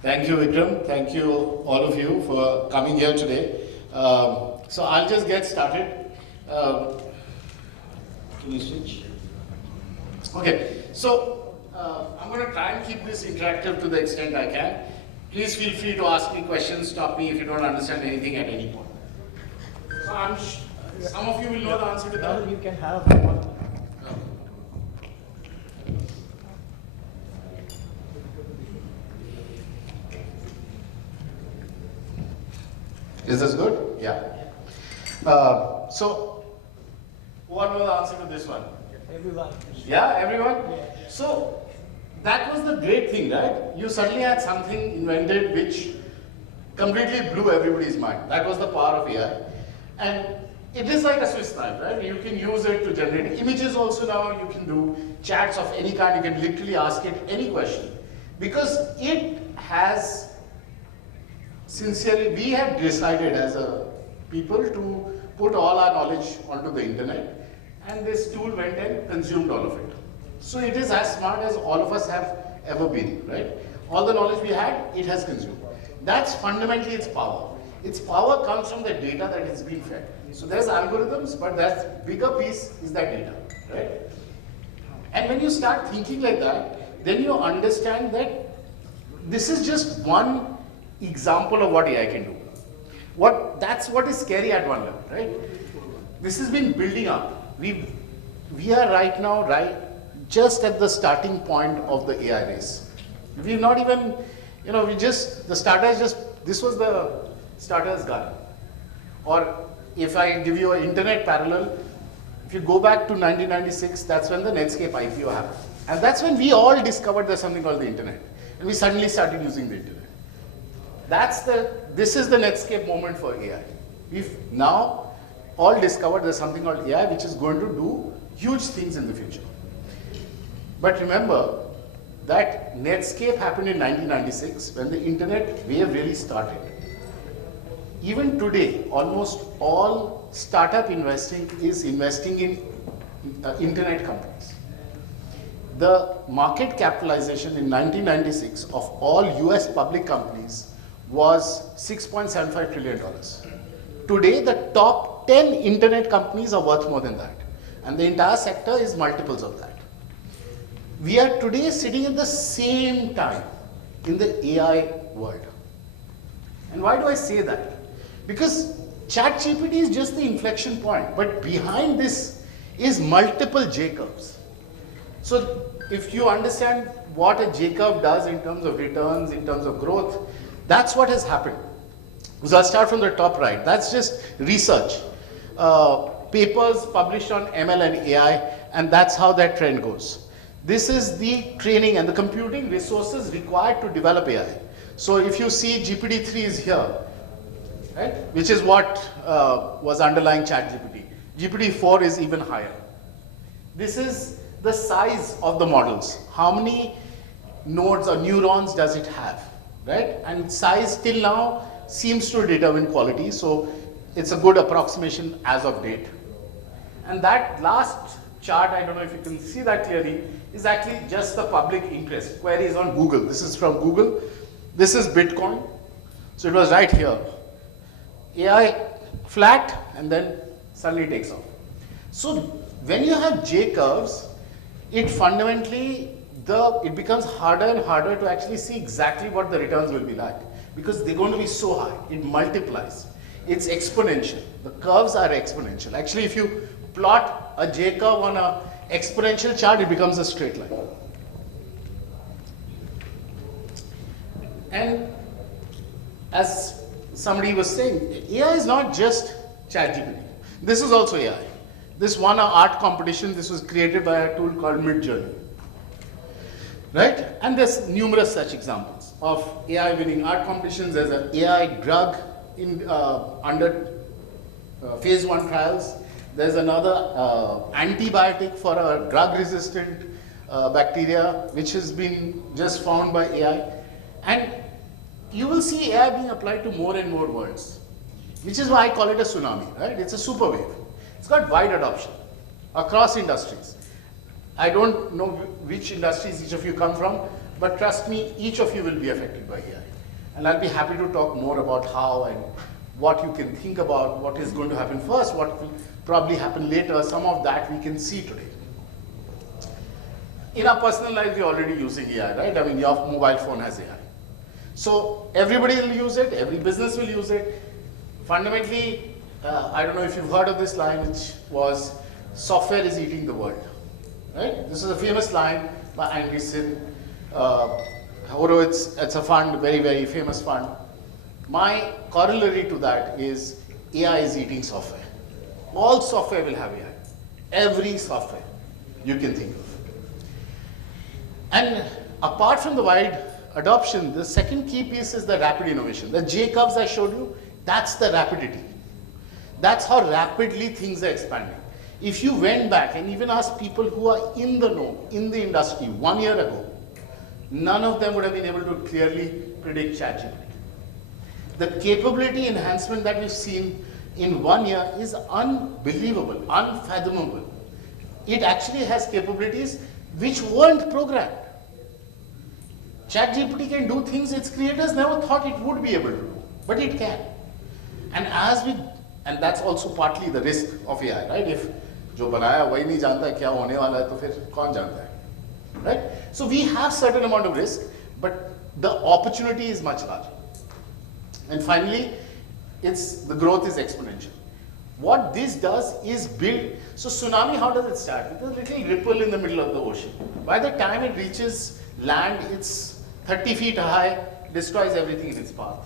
Thank you, Vikram. Thank you, all of you, for coming here today. So I'll just get started. Can you switch? Okay, so I'm going to try and keep this interactive to the extent I can. Please feel free to ask me questions, stop me if you don't understand anything at any point. So some of you will know the answer to that. You can have one. Is this good? Yeah. So, what was the answer to this one? Everyone. Yeah, everyone? So, that was the great thing, right? You suddenly had something invented which completely blew everybody's mind. That was the power of AI. And it is like a Swiss knife, right? You can use it to generate images also now. You can do chats of any kind. You can literally ask it any question. Because it has, sincerely, we have decided as a people to put all our knowledge onto the internet. And this tool went and consumed all of it. So it is as smart as all of us have ever been, right? All the knowledge we had, it has consumed. That's fundamentally its power. Its power comes from the data that is being fed. So there's algorithms, but that bigger piece is that data, right? And when you start thinking like that, then you understand that this is just one example of what AI can do. That's what is scary at one level, right? This has been building up. We are right now, just at the starting point of the AI race. We've not even, this was the starter's gun. Or if I give you an internet parallel, if you go back to 1996, that's when the Netscape IPO happened. And that's when we all discovered there's something called the internet. And we suddenly started using the internet. This is the Netscape moment for AI. We've now all discovered there's something called AI which is going to do huge things in the future. But remember that Netscape happened in 1996 when the internet wave really started. Even today, almost all startup investing is investing in internet companies. The market capitalization in 1996 of all US public companies was $6.75 trillion. today the top 10 internet companies are worth more than that. And the entire sector is multiples of that. We are today sitting at the same time in the AI world. And why do I say that? Because ChatGPT is just the inflection point, but behind this is multiple J curves. So if you understand what a J curve does in terms of returns, in terms of growth, that's what has happened. So I'll start from the top right. That's just research. Papers published on ML and AI, and that's how that trend goes. This is the training and the computing resources required to develop AI. So if you see GPT-3 is here, right, which is what was underlying ChatGPT. GPT-4 is even higher. This is the size of the models. How many nodes or neurons does it have, right? And size till now seems to determine quality, so it's a good approximation as of date. And that last chart, I don't know if you can see that clearly, is actually just the public interest. Queries on Google. This is from Google. This is Bitcoin. So it was right here. AI flat and then suddenly takes off. So when you have J curves, it fundamentally, it becomes harder and harder to actually see exactly what the returns will be like, because they're going to be so high. It multiplies. It's exponential. The curves are exponential. Actually, if you plot a J curve on an exponential chart, it becomes a straight line. And as somebody was saying, AI is not just ChatGPT. This is also AI. This won an art competition. This was created by a tool called Midjourney. Right? And there's numerous such examples of AI winning art competitions. There's an AI drug in, under phase 1 trials. There's another antibiotic for a drug-resistant bacteria, which has been just found by AI. And you will see AI being applied to more and more worlds, which is why I call it a tsunami, right? It's a super wave. It's got wide adoption across industries. I don't know which industries each of you come from, but trust me, each of you will be affected by AI. And I'll be happy to talk more about how and what you can think about, what is going to happen first, what will probably happen later. Some of that we can see today. In our personal lives, we're already using AI, right? I mean, your mobile phone has AI. So everybody will use it, every business will use it. Fundamentally, I don't know if you've heard of this line, which was, software is eating the world, right? This is a famous line by Anderson. Although it's a fund, very, very famous fund. My corollary to that is AI is eating software. All software will have AI. Every software you can think of. And apart from the wide adoption, the second key piece is the rapid innovation. The J curves I showed you, that's the rapidity. That's how rapidly things are expanding. If you went back and even asked people who are in the know, in the industry 1 year ago, none of them would have been able to clearly predict ChatGPT. The capability enhancement that we've seen in 1 year is unbelievable, unfathomable. It actually has capabilities which weren't programmed. ChatGPT can do things its creators never thought it would be able to do, but it can. And that's also partly the risk of AI, right? If जो बनाया वही नहीं जानता क्या होने वाला है तो फिर कौन जानता है, right? So we have certain amount of risk, but the opportunity is much larger. And finally, the growth is exponential. What this does is build, so tsunami, how does it start? With a little ripple in the middle of the ocean. By the time it reaches land, it's 30 feet high, destroys everything in its path.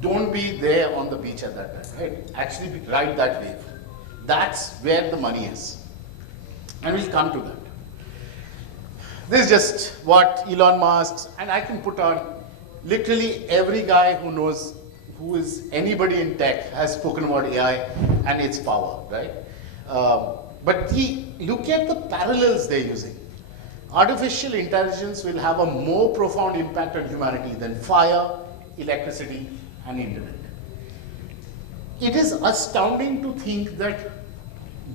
Don't be there on the beach at that time, right? Actually ride that wave. That's where the money is. And we'll come to that. This is just what Elon Musk, and I can put on literally every guy who knows, who is anybody in tech has spoken about AI and its power, right? But look at the parallels they're using. Artificial intelligence will have a more profound impact on humanity than fire, electricity, and internet. It is astounding to think that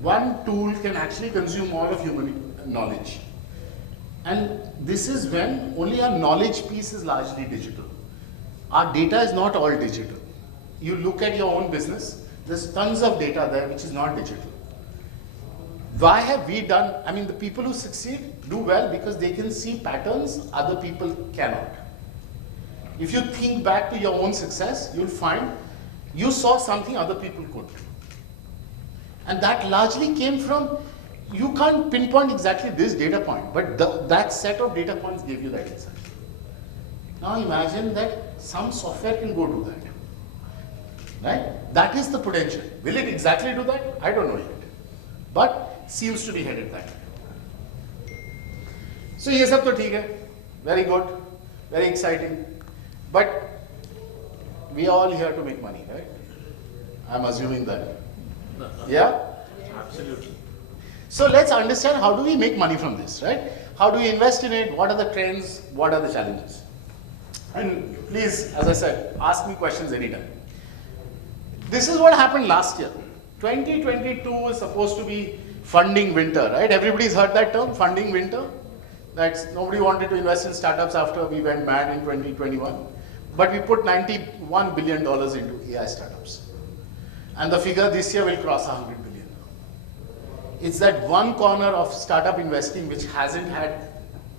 one tool can actually consume all of human knowledge. And this is when only our knowledge piece is largely digital. Our data is not all digital. you look at your own business, there's tons of data there which is not digital. Why have we done, I mean, the people who succeed do well because they can see patterns other people cannot. If you think back to your own success, you'll find you saw something other people couldn't. And that largely came from, you can't pinpoint exactly this data point, but that set of data points gave you that insight. Now imagine that some software can go do that. Right? That is the potential. Will it exactly do that? I don't know yet. But seems to be headed that way. So ये सब तो ठीक है, very good, very exciting. But we are all here to make money, right? I'm assuming that. Yeah? Absolutely. So let's understand how do we make money from this, right? How do we invest in it? What are the trends? What are the challenges? And please, as I said, ask me questions anytime. This is what happened last year. 2022 is supposed to be funding winter, right? Everybody's heard that term, funding winter. That's nobody wanted to invest in startups after we went mad in 2021. But we put $91 billion into AI startups. And the figure this year will cross 100 billion. It's that one corner of startup investing which hasn't had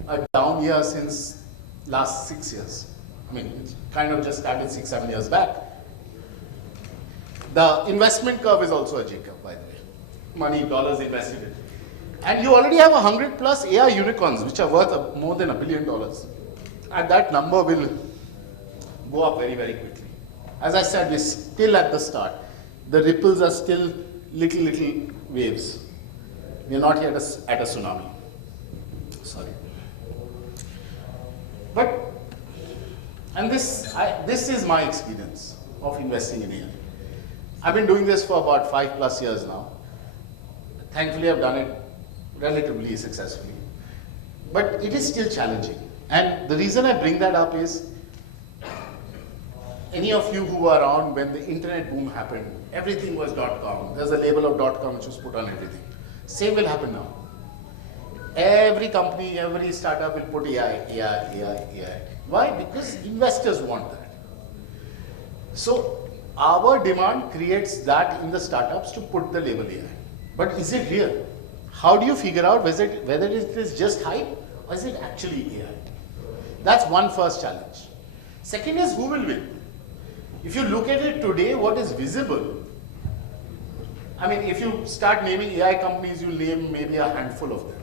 a down year since last 6 years. I mean, it kind of just started 6-7 years back. The investment curve is also a J-curve, by the way. Money, dollars invested in. And you already have 100 plus AI unicorns which are worth more than $1 billion. And that number will go up very, very quickly. As I said, we're still at the start. The ripples are still little waves. We're not yet at a tsunami. Sorry. But, and this is my experience of investing in AI. I've been doing this for about 5+ years now. Thankfully, I've done it relatively successfully. But it is still challenging. And the reason I bring that up is, any of you who were around when the internet boom happened, everything was .com. There's a label of .com which was put on everything. Same will happen now. Every company, every startup will put AI. Why? Because investors want that. So our demand creates that in the startups to put the label AI. But is it real? How do you figure out whether it is just hype or is it actually AI? That's one first challenge. Second is who will win? If you look at it today, what is visible, I mean, if you start naming AI companies, you'll name maybe a handful of them.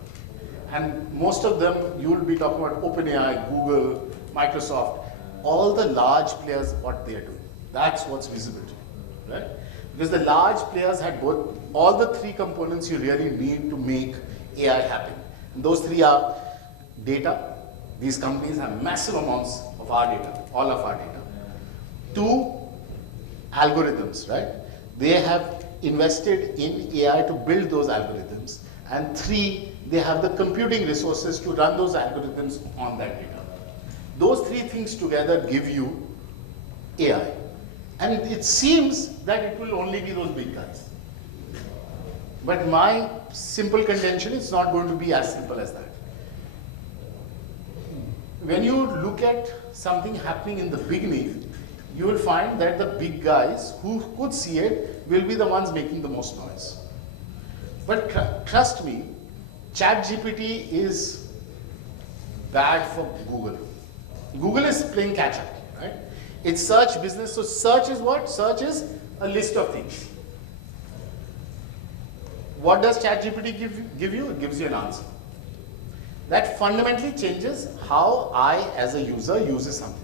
And most of them, you'll be talking about OpenAI, Google, Microsoft, all the large players, what they're doing. That's what's visible to you, right? Because the large players had both, all the three components you really need to make AI happen. And those three are data. These companies have massive amounts of our data, all of our data. 2, algorithms, right? They have invested in AI to build those algorithms. And 3, they have the computing resources to run those algorithms on that data. Those 3 things together give you AI. And it seems that it will only be those big guys. But my simple contention is not going to be as simple as that. When you look at something happening in the beginning, you will find that the big guys who could see it will be the ones making the most noise. But trust me, ChatGPT is bad for Google. Google is playing catch up, right? It's search business, so search is what? Search is a list of things. What does ChatGPT give you? It gives you an answer. That fundamentally changes how I as a user uses something.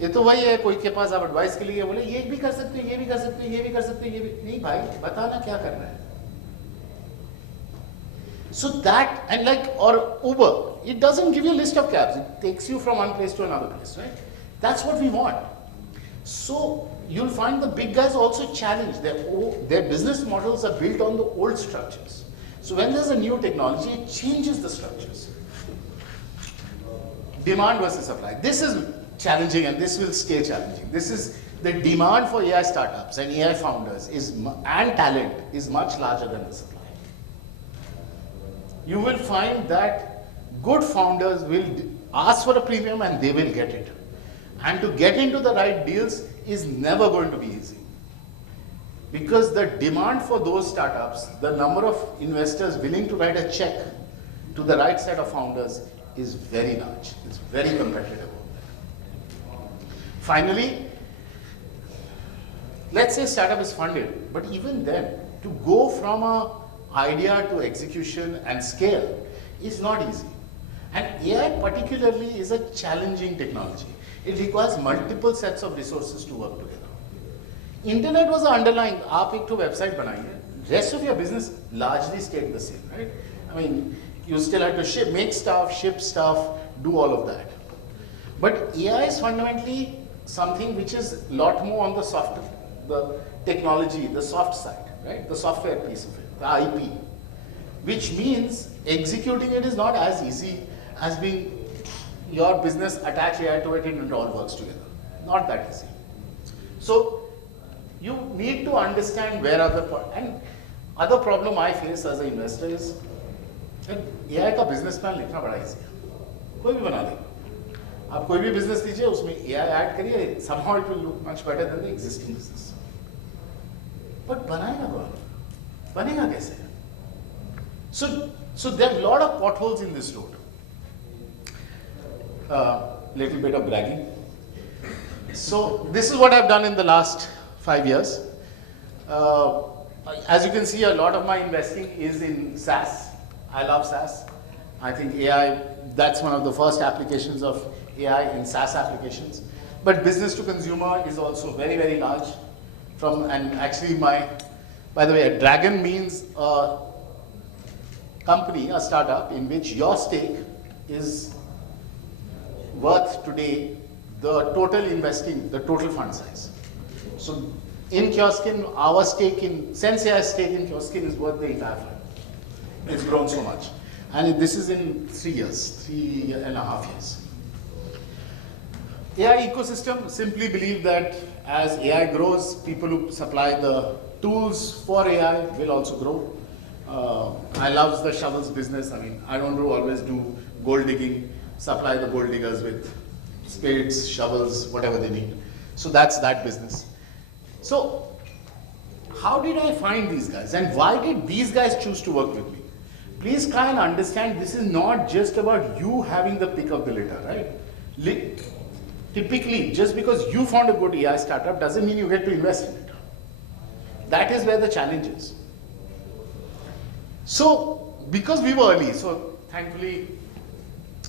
ये तो वही है, कोई के पास आप advice के लिए बोले ये भी कर सकते हैं, ये भी कर सकते हैं, ये भी कर सकते हैं, ये भी नहीं भाई बताना क्या करना है. So that, and like, or Uber, it doesn't give you a list of cabs, it takes you from one place to another place, right? That's what we want. So you'll find the big guys also challenge, their business models are built on the old structures. So when there's a new technology, it changes the structures. Demand versus supply. This is challenging and this will stay challenging. This is the demand for AI startups and AI founders and talent is much larger than the supply. You will find that good founders will ask for a premium and they will get it. And to get into the right deals, is never going to be easy. Because the demand for those startups, the number of investors willing to write a check to the right set of founders is very large. It's very competitive. Finally, let's say startup is funded, but even then, to go from an idea to execution and scale is not easy. And AI particularly is a challenging technology. It requires multiple sets of resources to work together. Internet was the underlying, आप एक तो website बनाइए, rest of your business largely stayed the same, right? I mean, you still had to make stuff, ship stuff, do all of that. But AI is fundamentally something which is a lot more on the technology, the soft side, right? The software piece of it, the IP. Which means executing it is not as easy as being your business attach AI to it and it all works together. Not that easy. So you need to understand where are the and other problem I face as an investor is that AI का business plan लिखना बड़ा easy है. कोई भी बना देगा. आप कोई भी business लीजिए उसमें AI add करिए, somehow it will look much better than the existing business. But बनाएगा कौन? बनेगा कैसे? So there are a lot of potholes in this road. Little bit of bragging. So this is what I've done in the last 5 years. As you can see, a lot of my investing is in SaaS. I love SaaS. I think AI, that's one of the first applications of AI in SaaS applications. But business to consumer is also very, very large. And actually by the way, a dragon means a company, a startup in which your stake is worth today the total investing, the total fund size. So in Kioskin, our stake in, SenseAI's stake in Kioskin is worth the entire fund. It's grown so much. And this is in 3 years, 3.5 years. AI ecosystem, simply believe that as AI grows, people who supply the tools for AI will also grow. I love the shovels business. I mean, I don't always do gold digging, supply the gold diggers with spades, shovels, whatever they need. So that's that business. So how did I find these guys and why did these guys choose to work with me? Please try and understand this is not just about you having the pick of the litter, right? Typically, just because you found a good AI startup doesn't mean you get to invest in it. That is where the challenge is. So, because we were early, so thankfully,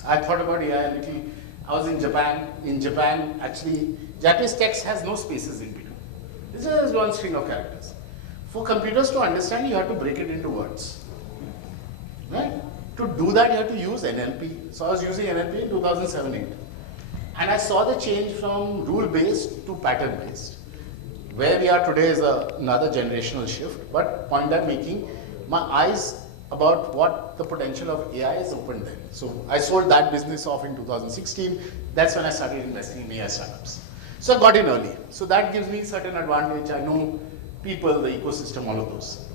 I thought about AI a little. I was in Japan. In Japan, actually, Japanese text has no spaces in between. This is one string of characters. For computers to understand, you have to break it into words. Right? To do that, you have to use NLP. So I was using NLP in 2007-8. And I saw the change from rule-based to pattern-based. Where we are today is another generational shift. But point I'm making, my eyes about what the potential of AI is opened then. So I sold that business off in 2016. That's when I started investing in AI startups. So I got in early. So that gives me certain advantage. I know people, the ecosystem, all of those.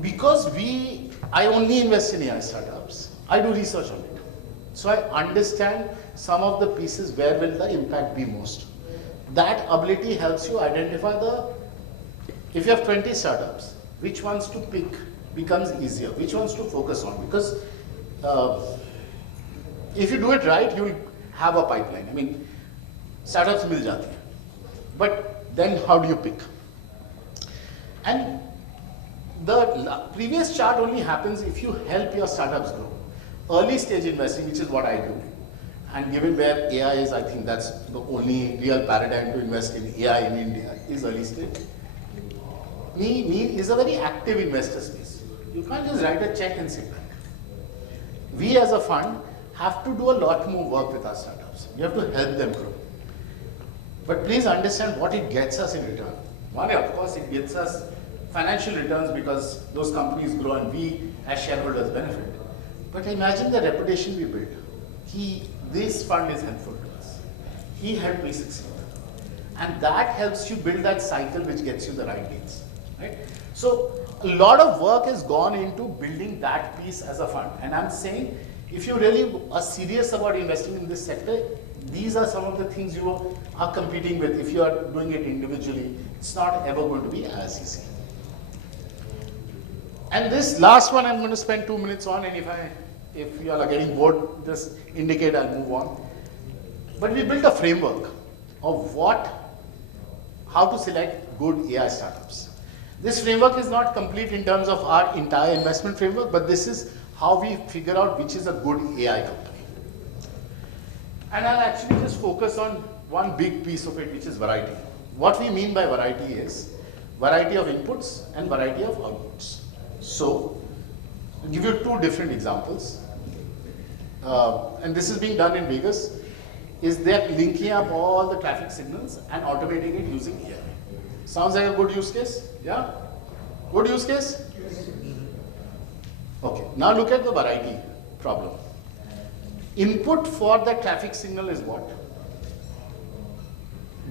Because I only invest in AI startups, I do research on it. So I understand some of the pieces where will the impact be most. That ability helps you identify if you have 20 startups, which ones to pick becomes easier, which ones to focus on. Because if you do it right, you'll have a pipeline. I mean, startups mil jati hai. But then how do you pick? And the previous chart only happens if you help your startups grow. Early stage investing, which is what I do. And given where AI is, I think that's the only real paradigm to invest in AI in India, is early stage. Me is a very active investor space. You can't just write a check and sit back. We as a fund have to do a lot more work with our startups. We have to help them grow. But please understand what it gets us in return. One, of course, it gets us financial returns because those companies grow and we as shareholders benefit. But imagine the reputation we built. This fund is helpful to us. He helped me succeed. And that helps you build that cycle which gets you the right deals. Right? So a lot of work has gone into building that piece as a fund. And I'm saying, if you really are serious about investing in this sector, These are some of the things you are competing with. If you are doing it individually, it's not ever going to be as easy. And this last one I'm going to spend 2 minutes on, and if you all are getting bored, just indicate, I'll move on. But we built a framework of how to select good AI startups. This framework is not complete in terms of our entire investment framework, but this is how we figure out which is a good AI company. And I'll actually just focus on one big piece of it, which is variety. What we mean by variety is variety of inputs and variety of outputs. So, I'll give you 2 different examples. And this is being done in Vegas, is they're linking up all the traffic signals and automating it using AI. Sounds like a good use case? Yeah? Good use case? Okay, now look at the variety problem. Input for the traffic signal is what?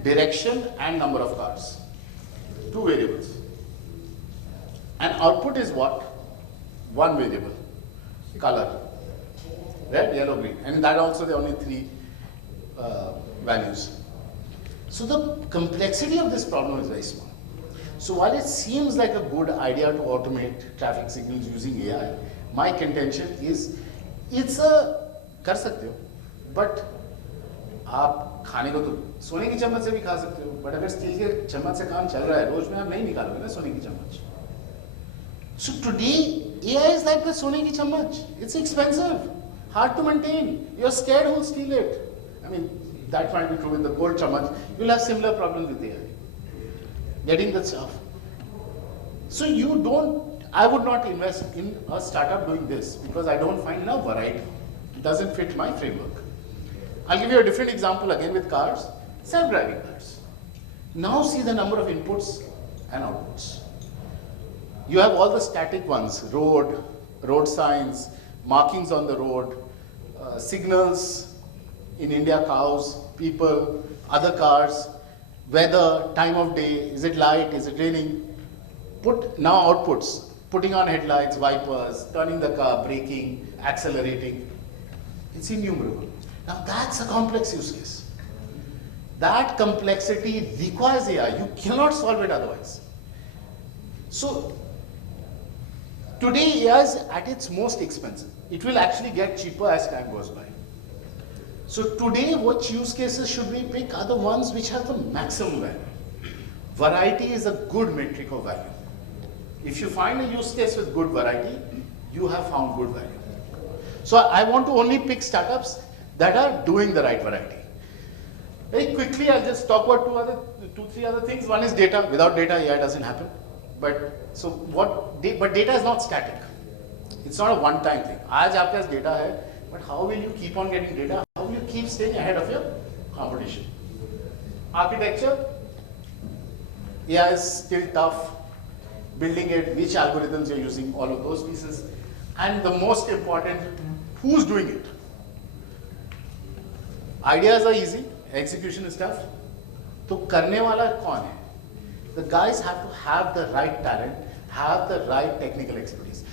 Direction and number of cars. 2 variables. And output is what? 1 variable. Color. Red, yellow, green. And in that also there are only 3 values. So the complexity of this problem is very small. So while it seems like a good idea to automate traffic signals using AI, my contention is it's a कर सकते हो, but आप खाने को तो सोने की चम्मच से भी खा सकते हो, but अगर स्टील के चम्मच से काम चल रहा है रोज में आप नहीं निकालोगे ना सोने की चम्मच. So today AI is like the सोने की चम्मच. It's expensive, hard to maintain. You're scared who'll steal it. I mean that might be true with the gold चम्मच. You'll have similar problems with AI. Getting that stuff. So I would not invest in a startup doing this because I don't find enough variety. It doesn't fit my framework. I'll give you a different example again with cars, self-driving cars. Now see the number of inputs and outputs. You have all the static ones, road signs, markings on the road, signals, in India cows, people, other cars, weather, time of day, is it light, is it raining? Now outputs, putting on headlights, wipers, turning the car, braking, accelerating. It's innumerable. Now that's a complex use case. That complexity requires AI. You cannot solve it otherwise. So today AI is at its most expensive. It will actually get cheaper as time goes by. So today what use cases should we pick are the ones which have the maximum value. Variety is a good metric of value. If you find a use case with good variety, you have found good value. So I want to only pick startups that are doing the right variety. Very quickly, I'll just talk about 3 other things. One is data. Without data, AI doesn't happen. But data is not static. It's not a one-time thing. आज आपके पास data है, but how will you keep on getting data? How will you keep staying ahead of your competition? Architecture, AI is still tough. Building it, which algorithms you're using, all of those pieces. And the most important, who's doing it? Ideas are easy, execution is tough. So करने वाला कौन है? The guys have to have the right talent, have the right technical expertise.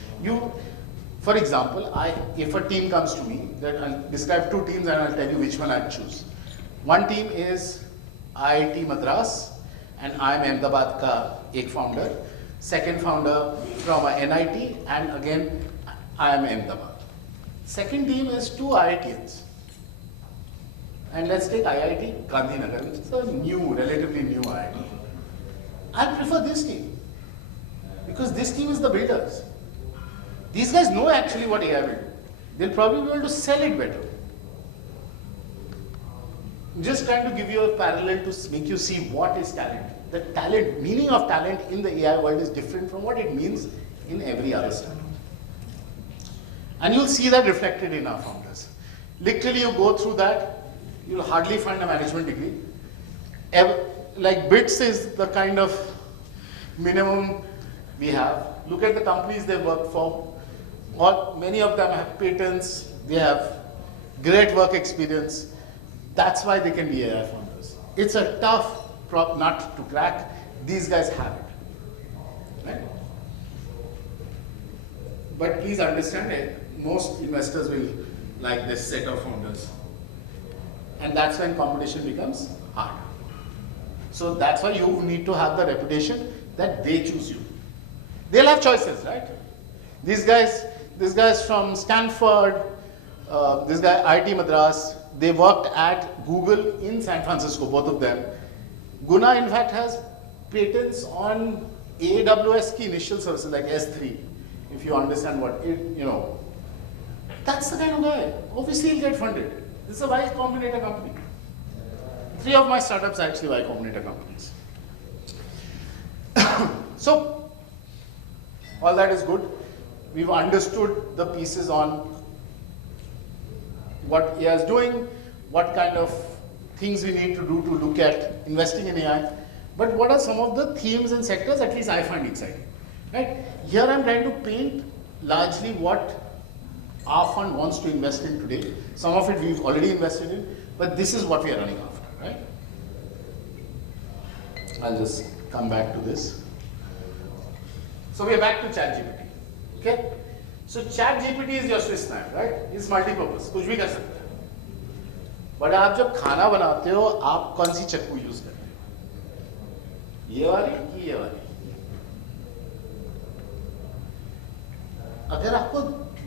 For example, if a team comes to me, then I'll describe 2 teams and I'll tell you which one I'd choose. One team is IIT Madras and I'm Ahmedabad ka ek founder. Second founder from NIT and again I am Ahmedabad. Second team is 2 IITians. And let's take IIT Gandhinagar, which is a relatively new IIT. I prefer this team because this team is the builders. These guys know actually what AI will do. They'll probably be able to sell it better. I'm just trying to give you a parallel to make you see what is talent. The talent, meaning of talent in the AI world is different from what it means in every other startup. And you'll see that reflected in our founders. Literally, you go through that, you'll hardly find a management degree. Like BITS is the kind of minimum we have. Look at the companies they work for. Many of them have patents, they have great work experience. That's why they can be AI founders. It's a tough nut to crack. These guys have it. Right? But please understand it, most investors will like this set of founders. And that's when competition becomes hard. So that's why you need to have the reputation that they choose you. They'll have choices, right? These guys from Stanford, this guy IIT Madras, they worked at Google in San Francisco, both of them. Guna in fact has patents on AWS key initial services like S3, if you understand what it, That's the kind of guy. Obviously he'll get funded. This is a Y Combinator company. 3 of my startups are actually Y Combinator companies. So, all that is good. We've understood the pieces on what AI is doing, what kind of things we need to do to look at investing in AI. But what are some of the themes and sectors at least I find exciting? Right? Here I'm trying to paint largely what our fund wants to invest in today. Some of it we've already invested in, but this is what we are running after, right? I'll just come back to this. So we are back to ChatGPT, okay? So ChatGPT is your Swiss knife, right? It's multi-purpose, कुछ भी कर सकता है. But आप जब खाना बनाते हो, आप कौन सी चक्कू यूज करते हो? ये वाली कि ये वाली? अगर आपको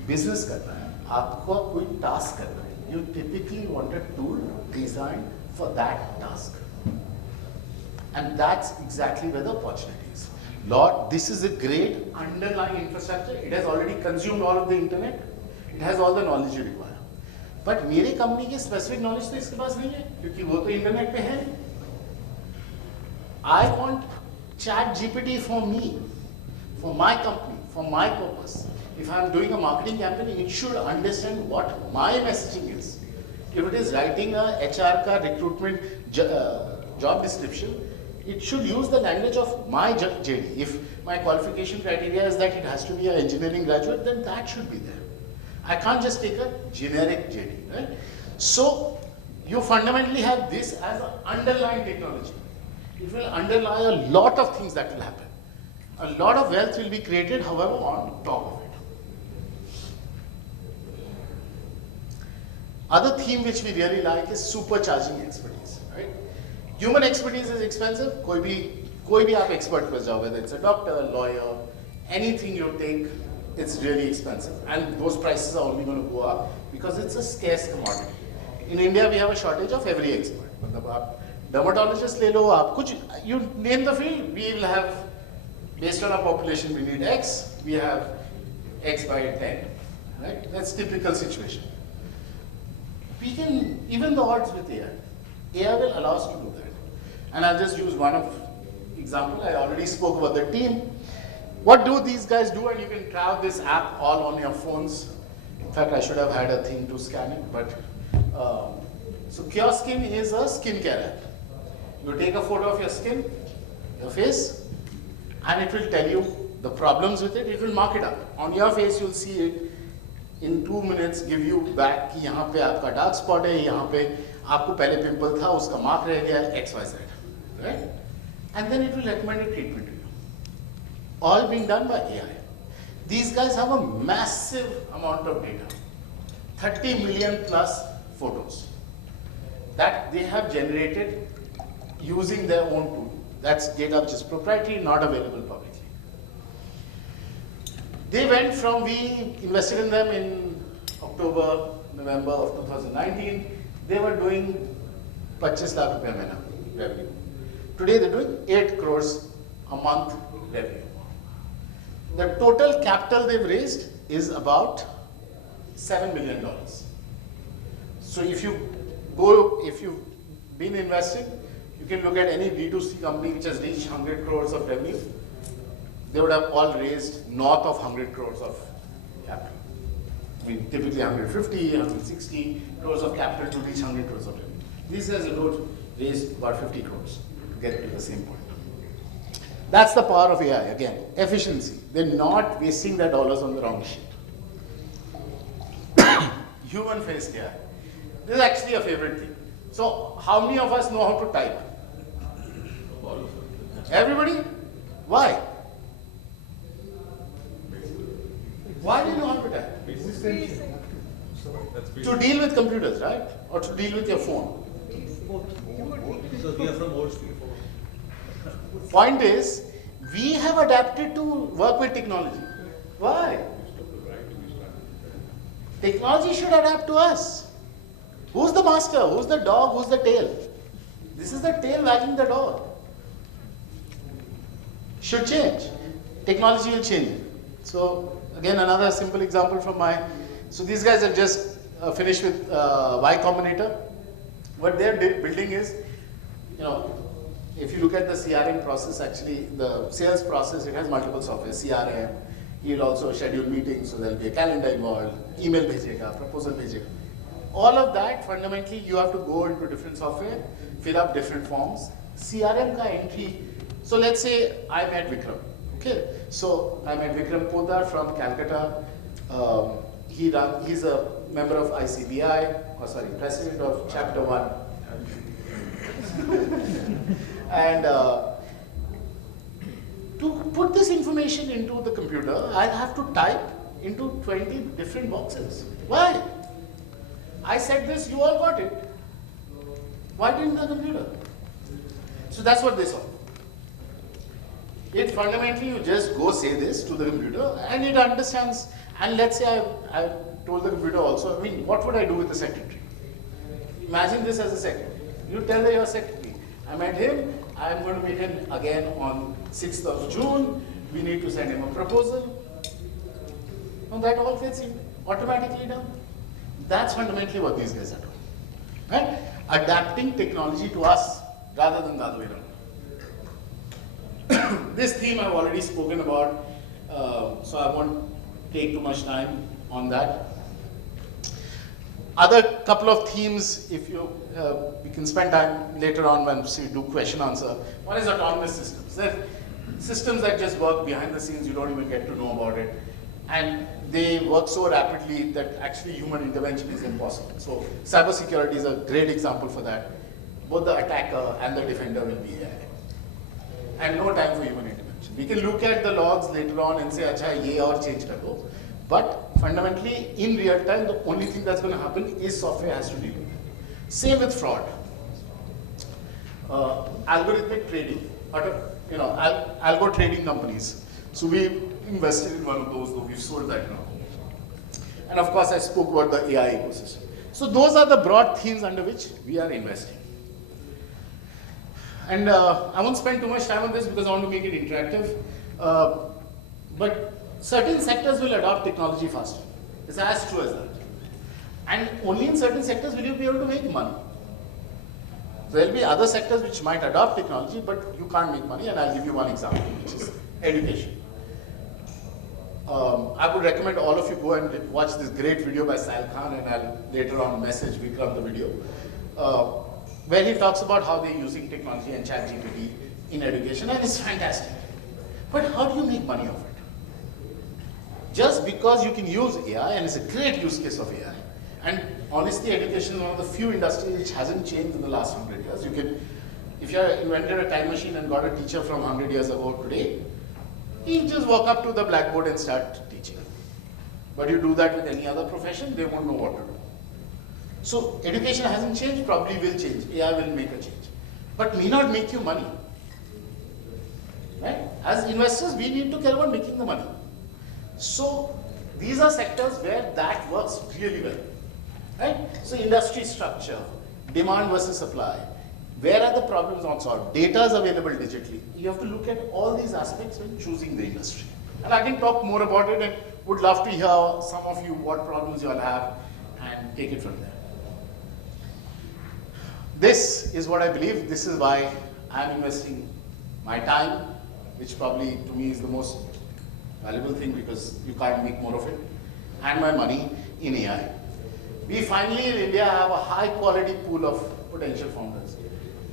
बिजनेस करना है, आपको कोई टास्क करना है, you typically want a tool designed for that task. And that's exactly where the opportunity is. Lord, this is a great underlying infrastructure. It has already consumed all of the internet. It has all the knowledge you require. But मेरे company के specific knowledge तो इसके पास नहीं है, क्योंकि वो तो internet पे है. I want ChatGPT for me, for my company, for my purpose. If I'm doing a marketing campaign, it should understand what my messaging is. If it is writing a HR ka recruitment job description, it should use the language of my JD. If my qualification criteria is that it has to be an engineering graduate, then that should be there. I can't just take a generic JD, right? So you fundamentally have this as an underlying technology. It will underlie a lot of things that will happen. A lot of wealth will be created, however, on top of it. Other theme which we really like is supercharging expertise, right? Human expertise is expensive. कोई भी आप expert पर जाओ, whether it's a doctor, lawyer, anything you take, it's really expensive. And those prices are only going to go up because it's a scarce commodity. In India, we have a shortage of every expert. मतलब आप dermatologist ले लो, आप कुछ, you name the field, we will have, based on our population, we need X, we have X by 10, right? That's typical situation. We can, even the odds with AI will allow us to do that. And I'll just use one example. I already spoke about the team. What do these guys do? And you can try this app all on your phones. In fact, I should have had a thing to scan it, but so Cure Skin is a skincare app. You take a photo of your skin, your face, and it will tell you the problems with it. It will mark it up. On your face, you'll see it in 2 minutes, give you back कि यहाँ पे आपका dark spot है, यहाँ पे आपको पहले pimple था, उसका mark रह गया, XYZ, right? And then it will recommend a treatment to you. All being done by AI. These guys have a massive amount of data, 30 million plus photos that they have generated using their own tool. That's data which is proprietary, not available publicly. They went from, we invested in them in October, November of 2019. They were doing 25 lakh rupees a month revenue. Today they're doing 8 crores a month revenue. The total capital they've raised is about $7 million. So if you've been investing, you can look at any D2C company which has reached 100 crores of revenue. They would have all raised north of 100 crores of capital. I mean, typically 150, 160 crores of capital to reach 100 crores of revenue. These guys have raised about 50 crores to get to the same point. That's the power of AI, again, efficiency. They're not wasting their dollars on the wrong shit. Human-faced AI. This is actually a favorite thing. So, how many of us know how to type? Everybody? Why? Why do you know how to type? To deal with computers, right? Or to deal with your phone. Because we are from old school. Point is, we have adapted to work with technology. Why? Technology should adapt to us. Who's the master? Who's the dog? Who's the tail? This is the tail wagging the dog. Should change. Technology will change. So again, another simple example from my. So these guys have just finished with Y Combinator. What they're building is, if you look at the CRM process, actually the sales process, it has multiple software. CRM. He'll also schedule meetings, so there'll be a calendar involved. Email bhejega, proposal bhejega. All of that, fundamentally, you have to go into different software, fill up different forms. CRM ka entry. So let's say I met Vikram. Okay, so I met Vikram Podar from Calcutta. He's a member of ICBI, president of Chapter 1. And to put this information into the computer, I have to type into 20 different boxes. Why? I said this, you all got it. Why didn't the computer? So that's what they saw. It fundamentally, you just go say this to the computer and it understands. And let's say I told the computer also, what would I do with the secretary? Imagine this as a secretary. You tell her your secretary. I met him, I'm going to meet him again on 6th of June. We need to send him a proposal. And that all gets automatically done. That's fundamentally what these guys are doing. Right? Adapting technology to us rather than the other way around. This theme I've already spoken about, so I won't take too much time on that. Other couple of themes, if you, we can spend time later on when we do question answer. One is autonomous systems. They're systems that just work behind the scenes, you don't even get to know about it. And they work so rapidly that actually human intervention is impossible. So cybersecurity is a great example for that. Both the attacker and the defender will be AI. And no time for human intervention. We can look at the logs later on and say, acha, ye aur change kar do. But fundamentally, in real time, the only thing that's going to happen is software has to deal with it. Same with fraud. Algorithmic trading, algo trading companies. So we invested in one of those, though we've sold that now. And of course, I spoke about the AI ecosystem. So those are the broad themes under which we are investing. And I won't spend too much time on this because I want to make it interactive. But certain sectors will adopt technology faster. It's as true as that. And only in certain sectors will you be able to make money. There will be other sectors which might adopt technology, but you can't make money. And I'll give you one example, which is education. I would recommend all of you go and watch this great video by Sal Khan, and I'll later on message Vikram the video, where he talks about how they're using technology and ChatGPT in education, and it's fantastic. But how do you make money of it? Just because you can use AI, and it's a great use case of AI, and honestly, education is one of the few industries which hasn't changed in the last 100 years. You can, if you invented a time machine and got a teacher from 100 years ago today, you just walk up to the blackboard and start teaching. But you do that with any other profession, they won't know what to do. So education hasn't changed, probably will change. AI will make a change. But may not make you money. Right? As investors, we need to care about making the money. So these are sectors where that works really well. Right? So industry structure, demand versus supply. Where are the problems not solved? Data is available digitally. You have to look at all these aspects when choosing the industry. And I can talk more about it and would love to hear some of you what problems you all have and take it from there. This is what I believe. This is why I'm investing my time, which probably to me is the most valuable thing because you can't make more of it, and my money in AI. We finally in India have a high quality pool of potential founders.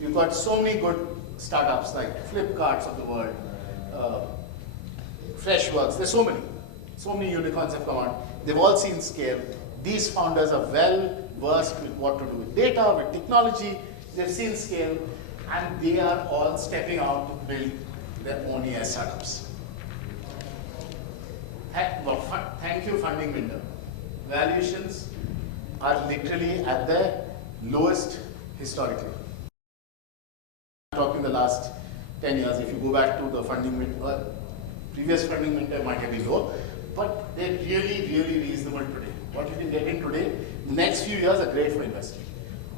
You've got so many good startups like Flipkarts of the world, Freshworks, there's so many unicorns have come out. They've all seen scale. These founders are well versed with what to do with data, with technology. They've seen scale, and they are all stepping out to build their own AI startups. Thank you, funding window. Valuations are literally at their lowest historically. last 10 years. If you go back to the previous funding winter might have been low, but they're really, really reasonable today. What you can get in today, the next few years are great for investing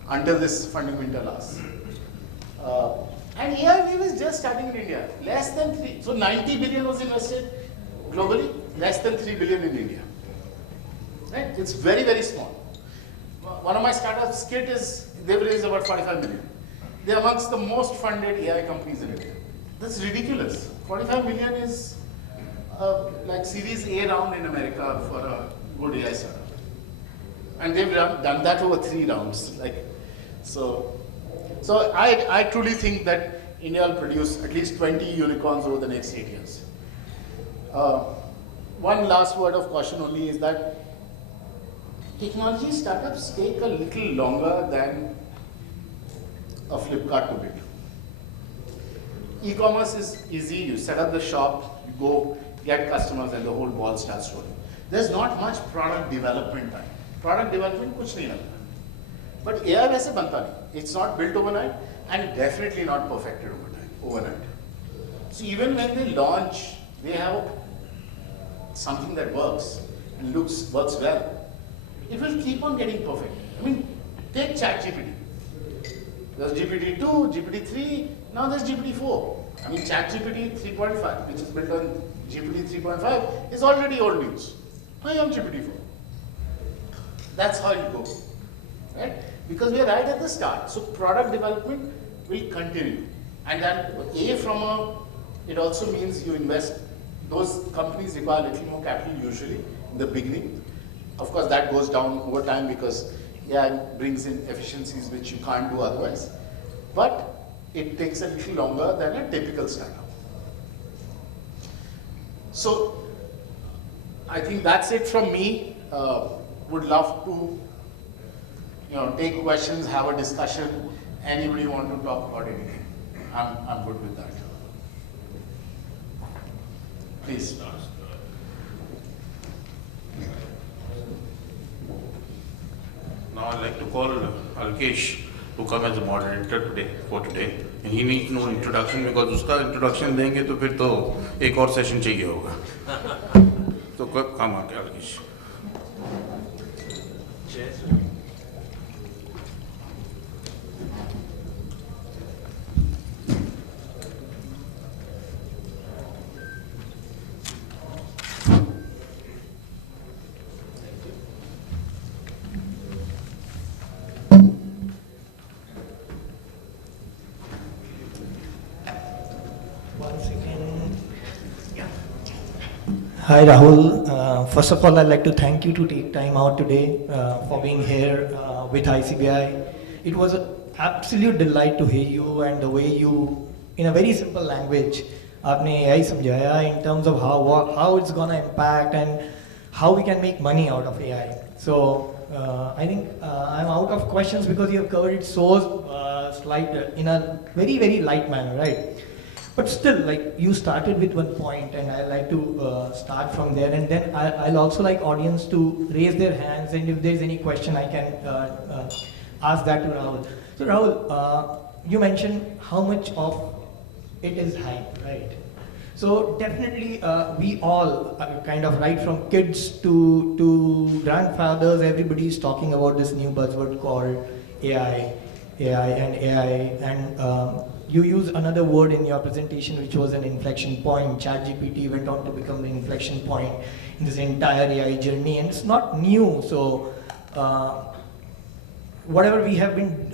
until this funding winter lasts. And AI wave is just starting in India. Less than 3, so 90 billion was invested globally, less than 3 billion in India. Right? It's very, very small. One of my startups, Skit, they've raised about 45 million. They're amongst the most funded AI companies in India. That's ridiculous. 45 million is like Series A round in America for a good AI startup. And they've done that over 3 rounds. So I truly think that India will produce at least 20 unicorns over the next 8 years. One last word of caution only is that technology startups take a little longer than a Flipkart to build. E-commerce is easy, you set up the shop, you go get customers and the whole ball starts rolling. There's not much product development time. Product development कुछ नहीं लगता. But AI वैसे बनता नहीं. It's not built overnight and definitely not perfected overnight. So even when they launch, they have something that works and works well. It will keep on getting perfect. I mean, take ChatGPT. There's GPT-2, GPT-3, now there's GPT-4. I mean, ChatGPT 3.5, which is built on GPT 3.5, is already old news. Now you have GPT-4. That's how it goes, right? Because we are right at the start. So product development will continue. And then it also means you invest, those companies require a little more capital usually in the beginning. Of course, that goes down over time because it brings in efficiencies which you can't do otherwise. But it takes a little longer than a typical startup. So I think that's it from me. Would love to take questions, have a discussion. Anybody want to talk about anything? I'm good with that. Please. Now I'd like to call Alkesh to come as a moderator today. And he needs no introduction because उसका introduction देंगे तो फिर तो एक और session चाहिए होगा. तो कब काम आ गया Alkesh? Hi Rahul, first of all I'd like to thank you to take time out today for being here with ICBI. It was an absolute delight to hear you and the way you, in a very simple language, आपने AI समझाया in terms of how it's gonna impact and how we can make money out of AI. So I think I'm out of questions because you have covered it so in a very, very light manner, right? But still, like you started with one point, and I like to start from there, and then I'll also like audience to raise their hands, and if there's any question, I can ask that to Rahul. So Rahul, you mentioned how much of it is hype, right? So definitely, we all kind of right from kids to grandfathers, everybody's talking about this new buzzword called AI, and you use another word in your presentation which was an inflection point. ChatGPT went on to become the inflection point in this entire AI journey, and it's not new. So whatever we have been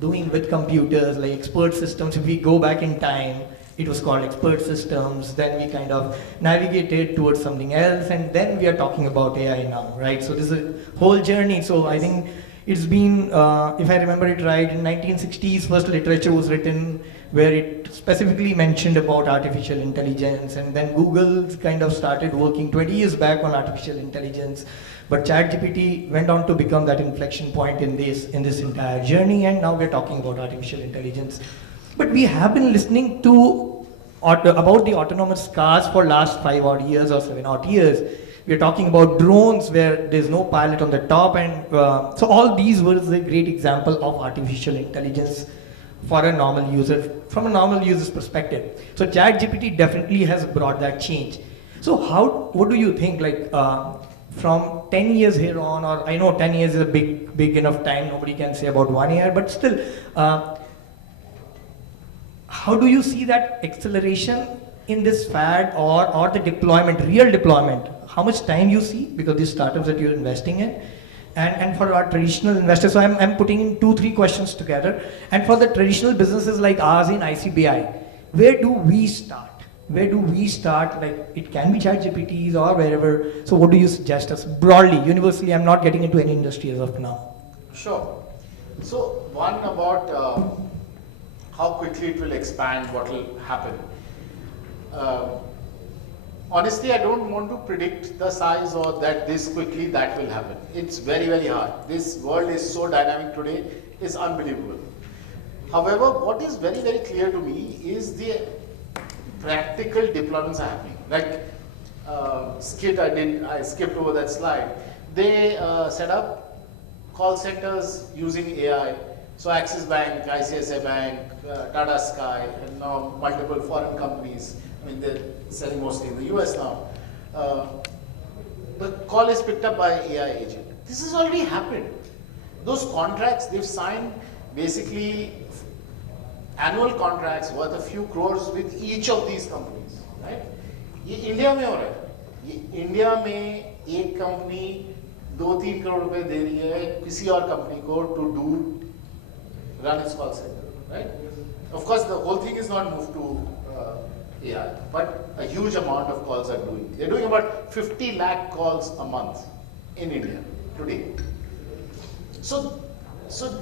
doing with computers, like expert systems, if we go back in time, it was called expert systems, then we kind of navigated towards something else, and then we are talking about AI now, right? So this is a whole journey. So I think it's been, if I remember it right, in 1960s, first literature was written where it specifically mentioned about artificial intelligence, and then Google kind of started working 20 years back on artificial intelligence. But ChatGPT went on to become that inflection point in this entire journey, and now we're talking about artificial intelligence. But we have been listening to about the autonomous cars for last 5 odd years or 7 odd years. We're talking about drones where there's no pilot on the top, and so all these were a great example of artificial intelligence for a normal user, from a normal user's perspective. So ChatGPT definitely has brought that change. So what do you think, like, from 10 years here on, or I know 10 years is a big enough time, nobody can say about 1 year, but still, how do you see that acceleration in this fad, or the deployment, real deployment? How much time you see, because these startups that you're investing in, and for our traditional investors, so I'm putting in 2-3 questions together, and for the traditional businesses like ours in ICBI, where do we start? Where do we start? Like, it can be ChatGPTs or wherever. So what do you suggest us broadly, universally? I'm not getting into any industry as of now. Sure. So one about how quickly it will expand, what will happen. Honestly, I don't want to predict the size or that this quickly that will happen. It's very, very hard. This world is so dynamic today, it's unbelievable. However, what is very, very clear to me is the practical deployments are happening. Like I skipped over that slide. They set up call centers using AI. So Axis Bank, ICICI Bank, Tata Sky, and now multiple foreign companies. I mean, they're selling mostly in the US now. The call is picked up by AI agent. This has already happened. Those contracts they've signed, basically annual contracts worth a few crores with each of these companies, right? ये India में हो रहा है. ये India में एक company 2-3 crore रुपए दे रही है किसी और कंपनी को to run its call center, right? Of course, the whole thing is not moved to AI, but a huge amount of calls are doing. They're doing about 50 lakh calls a month in India today. So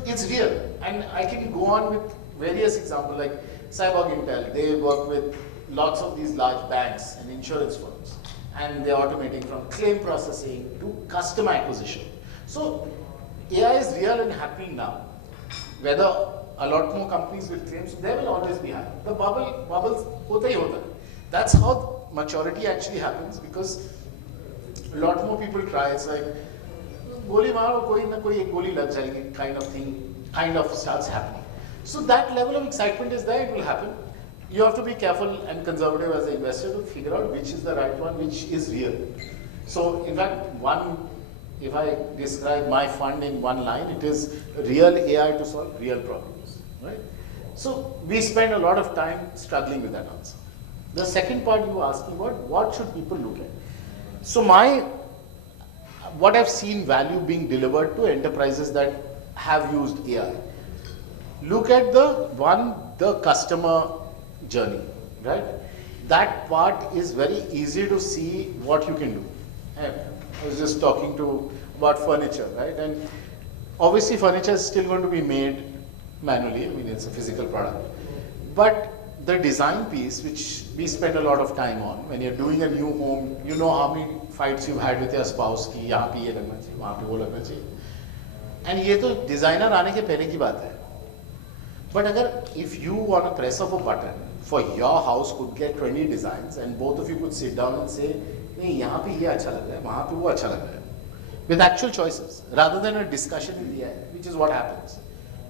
it's real, and I can go on with various examples like Cyborg Intel. They work with lots of these large banks and insurance firms, and they're automating from claim processing to customer acquisition. So AI is real and happening now. Whether a lot more companies will claim, so there will always be high. The bubbles hota hi hota. That's how maturity actually happens, because a lot more people try. It's like goli maro, koi na koi ek goli lag jayegi kind of thing, kind of starts happening. So that level of excitement is there, it will happen. You have to be careful and conservative as an investor to figure out which is the right one, which is real. So in fact, if I describe my fund in one line, it is real AI to solve real problems, right? So we spend a lot of time struggling with that answer. The second part you asked me about, what should people look at? So what I've seen value being delivered to enterprises that have used AI. Look at the customer journey, right? That part is very easy to see what you can do. I was just talking about furniture, right? And obviously furniture is still going to be made manually. I mean, it's a physical product. But the design piece, which we spend a lot of time on, when you're doing a new home, you know how many fights you've had with your spouse ki yahan pe ye lagna chahiye, wahan pe wo lagna chahiye. And ye to designer aane ke pehle ki baat hai. But if you on a press of a button for your house could get 20 designs and both of you could sit down and say, nahi, yahan pe ye acha lag raha hai, wahan pe wo acha lag raha hai, with actual choices, rather than a discussion in the air, which is what happens.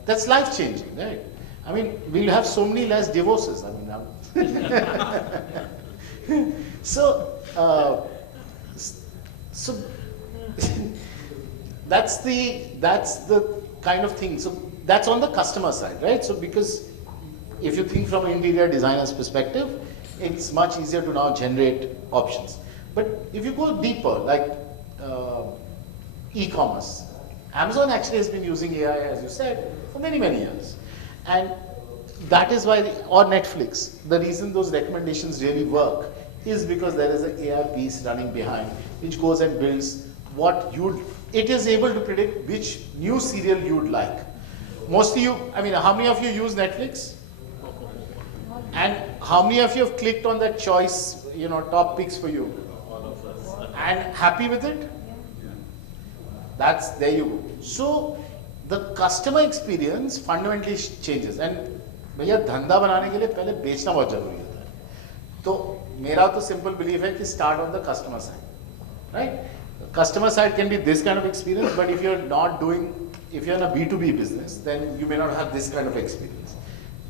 That's life changing, right? I mean, we'll have so many less divorces. I mean, so that's the kind of thing. So that's on the customer side, right? So because if you think from an interior designer's perspective, it's much easier to now generate options. But if you go deeper, like e-commerce, Amazon actually has been using AI, as you said, for many, many years. And that is why, or Netflix, the reason those recommendations really work is because there is an AI piece running behind, which goes and builds it is able to predict which new serial you'd like. Mostly how many of you use Netflix? And how many of you have clicked on that choice, top picks for you? All of us. And happy with it? There you go. So the customer experience fundamentally changes. And भैया धंधा बनाने के लिए पहले बेचना बहुत जरूरी होता है. तो मेरा तो simple belief है कि start on the customer side, right? The customer side can be this kind of experience, but if you're in a B2B business, then you may not have this kind of experience.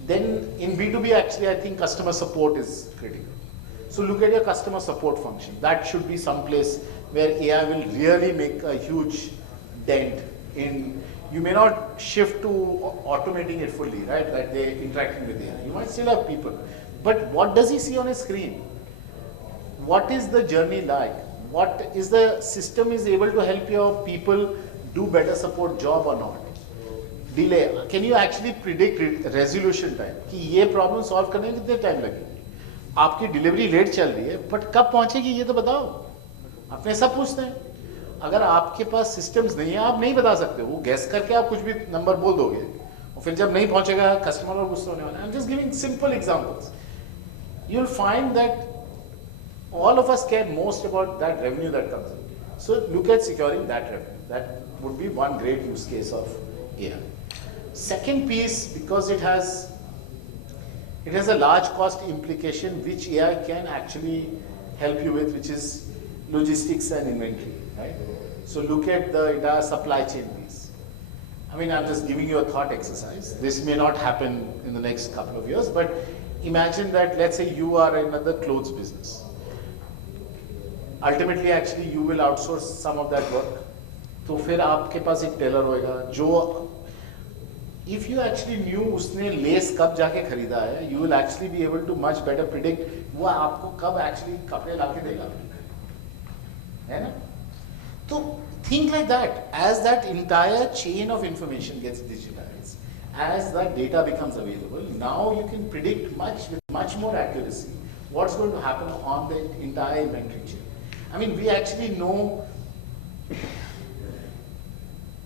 Then in B2B, actually, I think customer support is critical. So look at your customer support function. That should be someplace where AI will really make a huge dent in. You may not shift to automating it fully, right? That they're interacting with AI. You might still have people. But what does he see on his screen? What is the journey like? What is the system is able to help your people do better support job or not? Delay. Can you actually predict resolution time? कि ये problem solve करने में कितने time लगेगा? आपकी delivery late चल रही है, but कब पहुंचेगी ये तो बताओ. अपने सब पूछते हैं. अगर आपके पास systems नहीं है, आप नहीं बता सकते. वो guess करके आप कुछ भी number बोल दोगे. और फिर जब नहीं पहुंचेगा, customer और गुस्सा होने वाला है. I'm just giving simple examples. You'll find that all of us care most about that revenue that comes in. So look at securing that revenue. That would be one great use case of AI. Second piece, because it has a large cost implication which AI can actually help you with, which is logistics and inventory, right? So look at the entire supply chain piece. I mean, I'm just giving you a thought exercise. This may not happen in the next couple of years, but imagine that, let's say you are in the clothes business. Ultimately, actually, you will outsource some of that work. तो फिर आपके पास एक Taylor होएगा जो if you actually knew उसने less कब जाके खरीदा है, you will actually be able to much better predict वो आपको कब actually कपड़े लाके देगा, है ना? तो think like that. As that entire chain of information gets digitized, as that data becomes available, now you can predict with much more accuracy what's going to happen on the entire inventory chain. I mean, we actually know.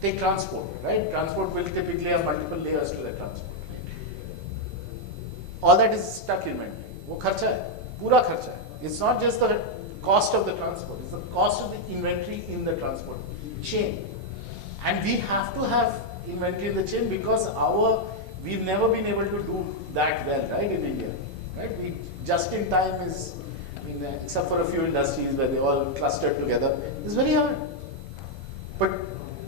Take transport, right? Transport will typically have multiple layers to the transport. Right? All that is stuck inventory. वो खर्चा है, पूरा खर्चा है. It's not just the cost of the transport; it's the cost of the inventory in the transport chain. And we have to have inventory in the chain because we've never been able to do that well, right? In India, right? We just in time is, I mean, except for a few industries where they all clustered together, it's very hard. But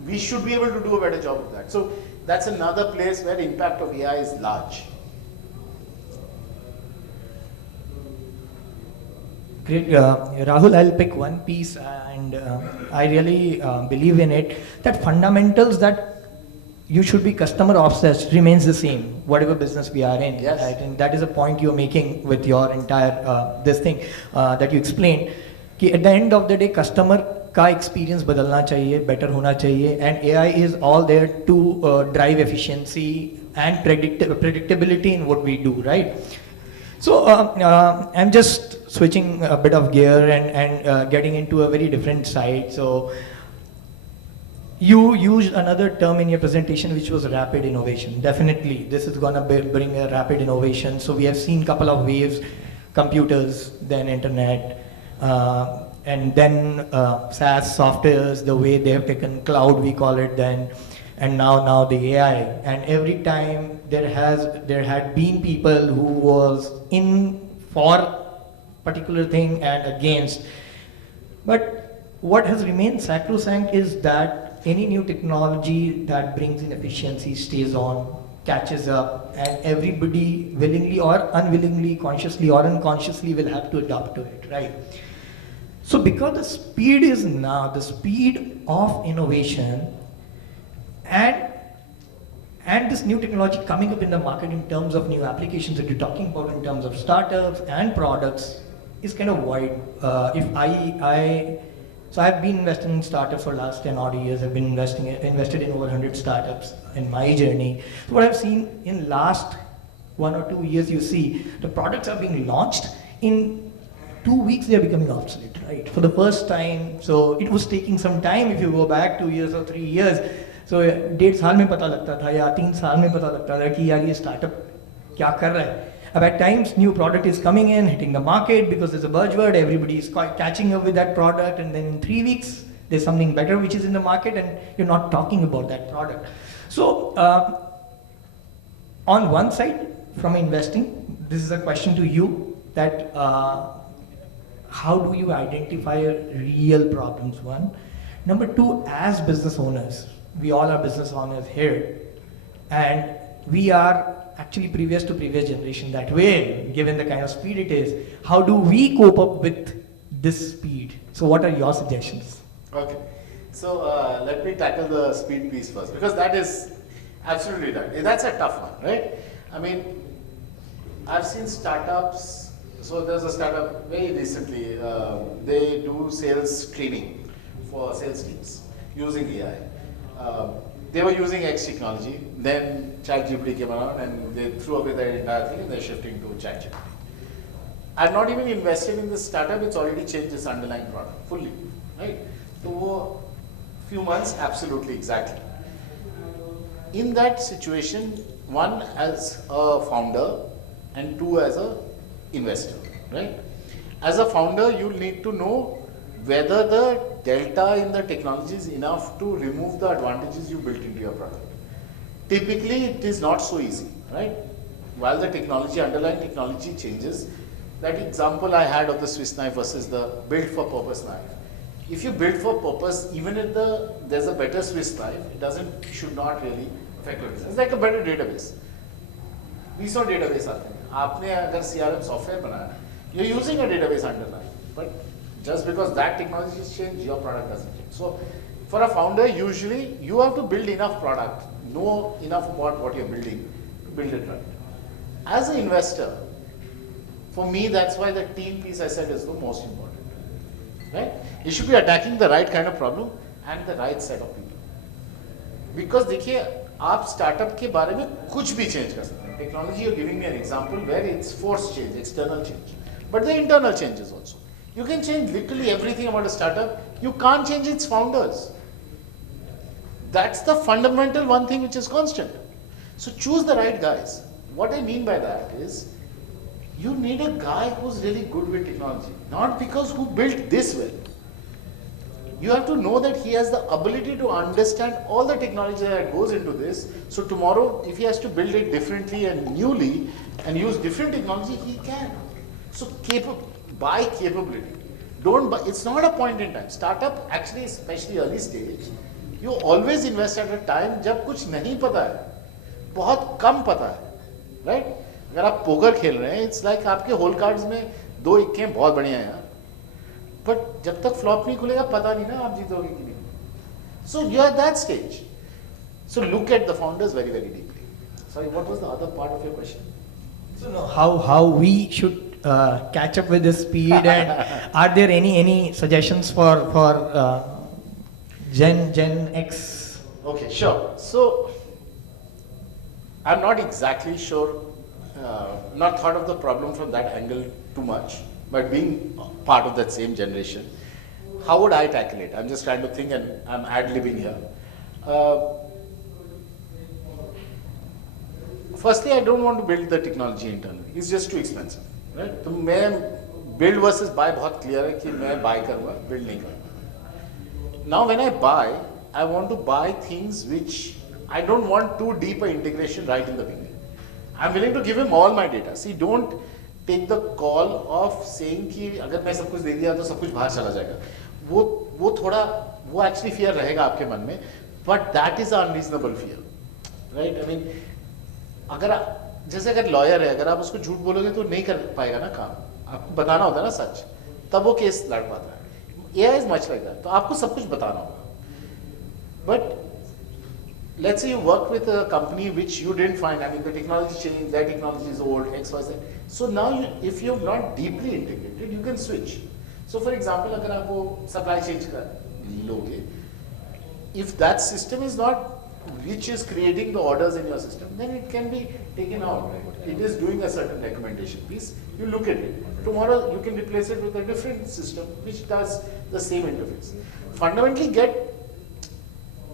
we should be able to do a better job of that. So that's another place where the impact of AI is large. Great. Rahul, I'll pick one piece and I really believe in it, that fundamentals that you should be customer obsessed remains the same, whatever business we are in. Yes. Right? And that is a point you're making with your entire this thing that you explained. Ki at the end of the day, customer का experience बदलना चाहिए, better होना चाहिए, and AI is all there to drive efficiency and predictability in what we do, right? So I'm just switching a bit of gear and getting into a very different side. So you used another term in your presentation, which was rapid innovation. Definitely, this is gonna bring a rapid innovation. So we have seen couple of waves: computers, then internet. And then SaaS softwares, the way they have taken cloud, we call it then, and now the AI. And every time there had been people who was in for particular thing and against. But what has remained sacrosanct is that any new technology that brings in efficiency stays on, catches up, and everybody willingly or unwillingly, consciously or unconsciously will have to adopt to it, right? So because the speed is now, the speed of innovation and this new technology coming up in the market in terms of new applications that you're talking about in terms of startups and products is kind of wide. So I've been investing in startups for the last 10 odd years. I've been invested in over 100 startups in my journey. So what I've seen in last 1 or 2 years, you see the products are being launched in 2 weeks they are becoming obsolete, right? For the first time. So it was taking some time if you go back 2 years or 3 years. So 1.5 साल में पता लगता था या 3 साल में पता लगता था कि यार ये startup क्या कर रहा है. At times new product is coming in, hitting the market because there's a buzzword, everybody is quite catching up with that product, and then in 3 weeks there's something better which is in the market and you're not talking about that product. So on one side, from investing, this is a question to you that how do you identify real problems, one? Number two, as business owners, we all are business owners here, and we are actually previous to previous generation that way, given the kind of speed it is. How do we cope up with this speed? So what are your suggestions? Okay. So let me tackle the speed piece first, because that is absolutely right. That's a tough one, right? I mean, I've seen startups. So there's a startup very recently. They do sales training for sales teams using AI. They were using X technology. Then ChatGPT came around and they threw away their entire thing and they're shifting to ChatGPT. I've not even invested in this startup. It's already changed its underlying product fully, right? So few months, absolutely, exactly. In that situation, one as a founder and two as a investor, right? As a founder, you need to know whether the delta in the technology is enough to remove the advantages you built into your product. Typically, it is not so easy, right? While the technology, underlying technology changes, that example I had of the Swiss knife versus the built for purpose knife. If you build for purpose, even if there's a better Swiss knife, it should not really affect your business. It's like a better database. 20 database आते हैं. आपने अगर CRM software बनाया, you're using a database underlying, but just because that technology has changed, your product doesn't change. So, for a founder, usually you have to build enough product, know enough about what you're building to build it right. As an investor, for me, that's why the team piece I said is the most important. Right? You should be attacking the right kind of problem and the right set of people. Because देखिए, आप startup के बारे में कुछ भी change कर सकते हैं. Technology, you're giving me an example where it's forced change, external change, but the internal changes also. You can change literally everything about a startup. You can't change its founders. That's the fundamental one thing which is constant. So choose the right guys. What I mean by that is, you need a guy who's really good with technology, not because who built this well. You have to know that he has the ability to understand all the technology that goes into this. So tomorrow, if he has to build it differently and newly and use different technology, he can. So buy capability. Don't buy. It's not a point in time. Startup, actually, especially early stage, you always invest at a time जब कुछ नहीं पता है, बहुत कम पता है, right? अगर आप पोकर खेल रहे हैं, it's like आपके होल कार्ड्स में 2 इक्के बहुत बढ़िया हैं, but जब तक फ्लॉप नहीं खुलेगा पता नहीं ना आप जीतोगे कि नहीं. So you are at that stage. So look at the founders very, very deeply. Sorry, what was the other part of your question? So no, how we should catch up with the speed, and are there any suggestions for Gen X? Okay, sure. So I'm not exactly sure. Not thought of the problem from that angle too much, but being part of that same generation, how would I tackle it? I'm just trying to think and I'm ad-libbing here. Firstly, I don't want to build the technology internally. It's just too expensive, right? So मैं build versus buy बहुत clear है कि मैं buy करूँगा, build नहीं करूँगा. Now when I buy, I want to buy things which I don't want too deep an integration right in the beginning. I'm willing to give him all my data. See, don't take the call of saying कि अगर मैं सब कुछ दे दिया तो सब कुछ बाहर चला जाएगा. वो actually fear रहेगा आपके मन में, but that is an unreasonable fear, right? I mean, जैसे अगर lawyer है, अगर आप उसको झूठ बोलोगे तो नहीं कर पाएगा ना काम. आपको बताना होता है ना सच, तब वो केस लड़ पाता है. AI is much like that. तो आपको सब कुछ बताना होगा. But let's say you work with a company which you didn't find, I mean the technology changed, their technology is old, X, Y, Z. So now if you're not deeply integrated, you can switch. So for example, अगर आप वो supply chain कर लोगे, if that system is not, which is creating the orders in your system, then it can be taken out. Right? It is doing a certain recommendation piece, you look at it. Tomorrow you can replace it with a different system which does the same interface. Fundamentally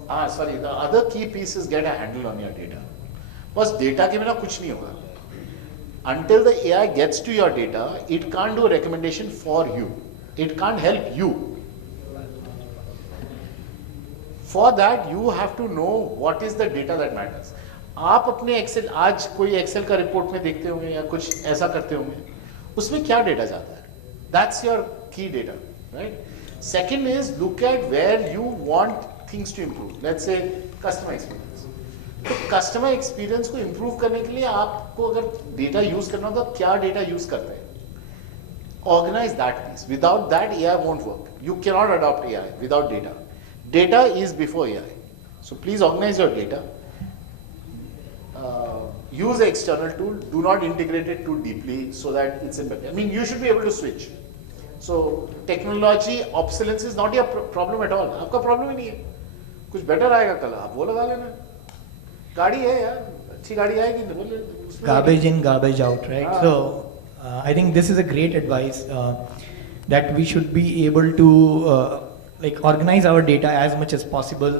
the other key piece is get a handle on your data. Because data के बिना कुछ नहीं होगा. Until the AI gets to your data, it can't do a recommendation for you. It can't help you. For that, you have to know what is the data that matters. आप अपने Excel, आज कोई Excel का report में देखते होंगे या कुछ ऐसा करते होंगे, उसमें क्या data जाता है? That's your key data, right? Second is look at where you want things to improve. Let's say customer experience. तो कस्टमर एक्सपीरियंस को इम्प्रूव करने के लिए आपको अगर डेटा यूज करना हो तो आप क्या डेटा यूज करते हैं? Organize that piece. Without that, AI won't work. You cannot adopt AI without data. Data is before AI. So please organize your data. Use an external tool. Do not integrate it too deeply so that it's in. I mean, you should be able to switch. So technology obsolescence is not your problem at all. आपका problem ही नहीं है. कुछ better आएगा कल, आप वो लगा लेना. गाड़ी है यार, अच्छी गाड़ी आएगी ना बोले. Garbage in, garbage out, right? So I think this is a great advice that we should be able to like organize our data as much as possible.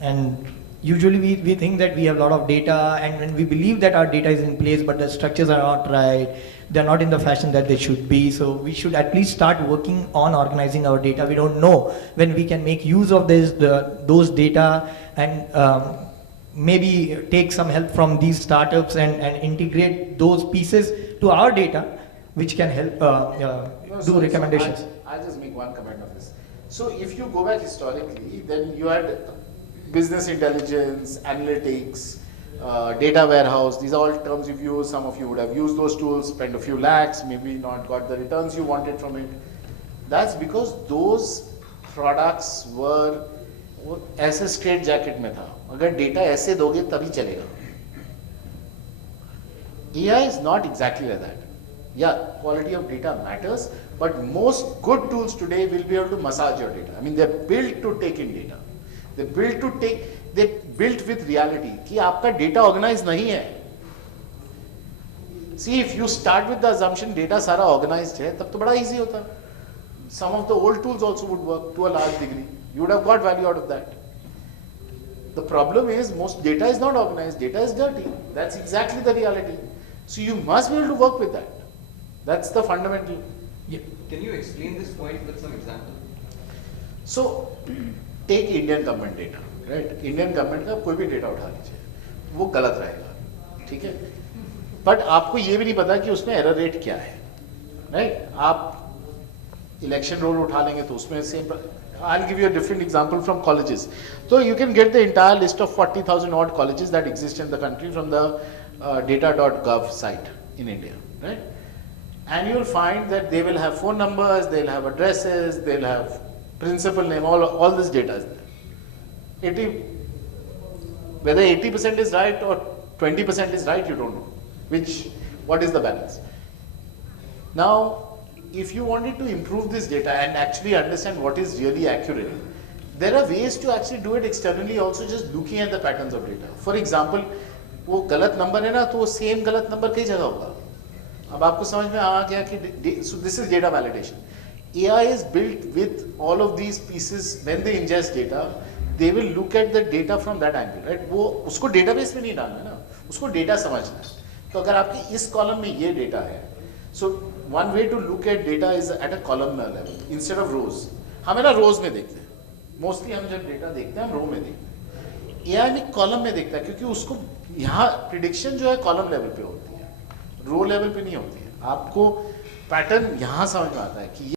And usually we think that we have a lot of data, and when we believe that our data is in place, but the structures are not right, they're not in the fashion that they should be. So we should at least start working on organizing our data. We don't know when we can make use of those data, and maybe take some help from these startups and integrate those pieces to our data, which can help do recommendations. I'll just make one comment on this. So if you go back historically, then you had business intelligence, analytics, data warehouse. These are all terms you've used. Some of you would have used those tools, spent a few lakhs, maybe not got the returns you wanted from it. That's because those products were ऐसे straight jacket में था. अगर data ऐसे दोगे तभी चलेगा. AI is not exactly like that. Yeah, quality of data matters, but most good tools today will be able to massage your data. I mean, they're built to take in data. They're built with reality. कि आपका data organized नहीं है. See, if you start with the assumption data सारा organized है, तब तो बड़ा easy होता. Some of the old tools also would work to a large degree. You would have got value out of that. The problem is most data is not organized. Data is dirty. That's exactly the reality. So you must be able to work with that. That's the fundamental. Yeah. Can you explain this point with some example? So take Indian government data, right? Indian government का कोई भी data उठा लीजिए, वो गलत रहेगा, ठीक है? But आपको ये भी नहीं पता कि उसमें error rate क्या है, right? आप election roll उठा लेंगे तो उसमें same. I'll give you a different example from colleges. So you can get the entire list of 40,000 odd colleges that exist in the country from the data.gov site in India, right? And you'll find that they will have phone numbers, they'll have addresses, they'll have principal name, all this data is there. Whether 80% is right or 20% is right, you don't know. What is the balance? Now, if you wanted to improve this data and actually understand what is really accurate, there are ways to actually do it externally also, just looking at the patterns of data. For example, वो गलत number है ना, तो वो same गलत number कई जगह होगा. अब आपको समझ में आ गया कि so this is data validation. AI is built with all of these pieces. When they ingest data, they will look at the data from that angle, right? वो उसको database में नहीं डालना है ना, उसको data समझना है. तो अगर आपके इस कॉलम में ये data है, so one way to look at data is at a columnar level instead of rows. हम है ना rows में देखते हैं. Mostly हम जब data देखते हैं हम row में देखते हैं. AI में column में देखता है क्योंकि उसको यहाँ prediction जो है column level पे होती है, row level पे नहीं होती है. आपको pattern यहाँ समझ में आता है कि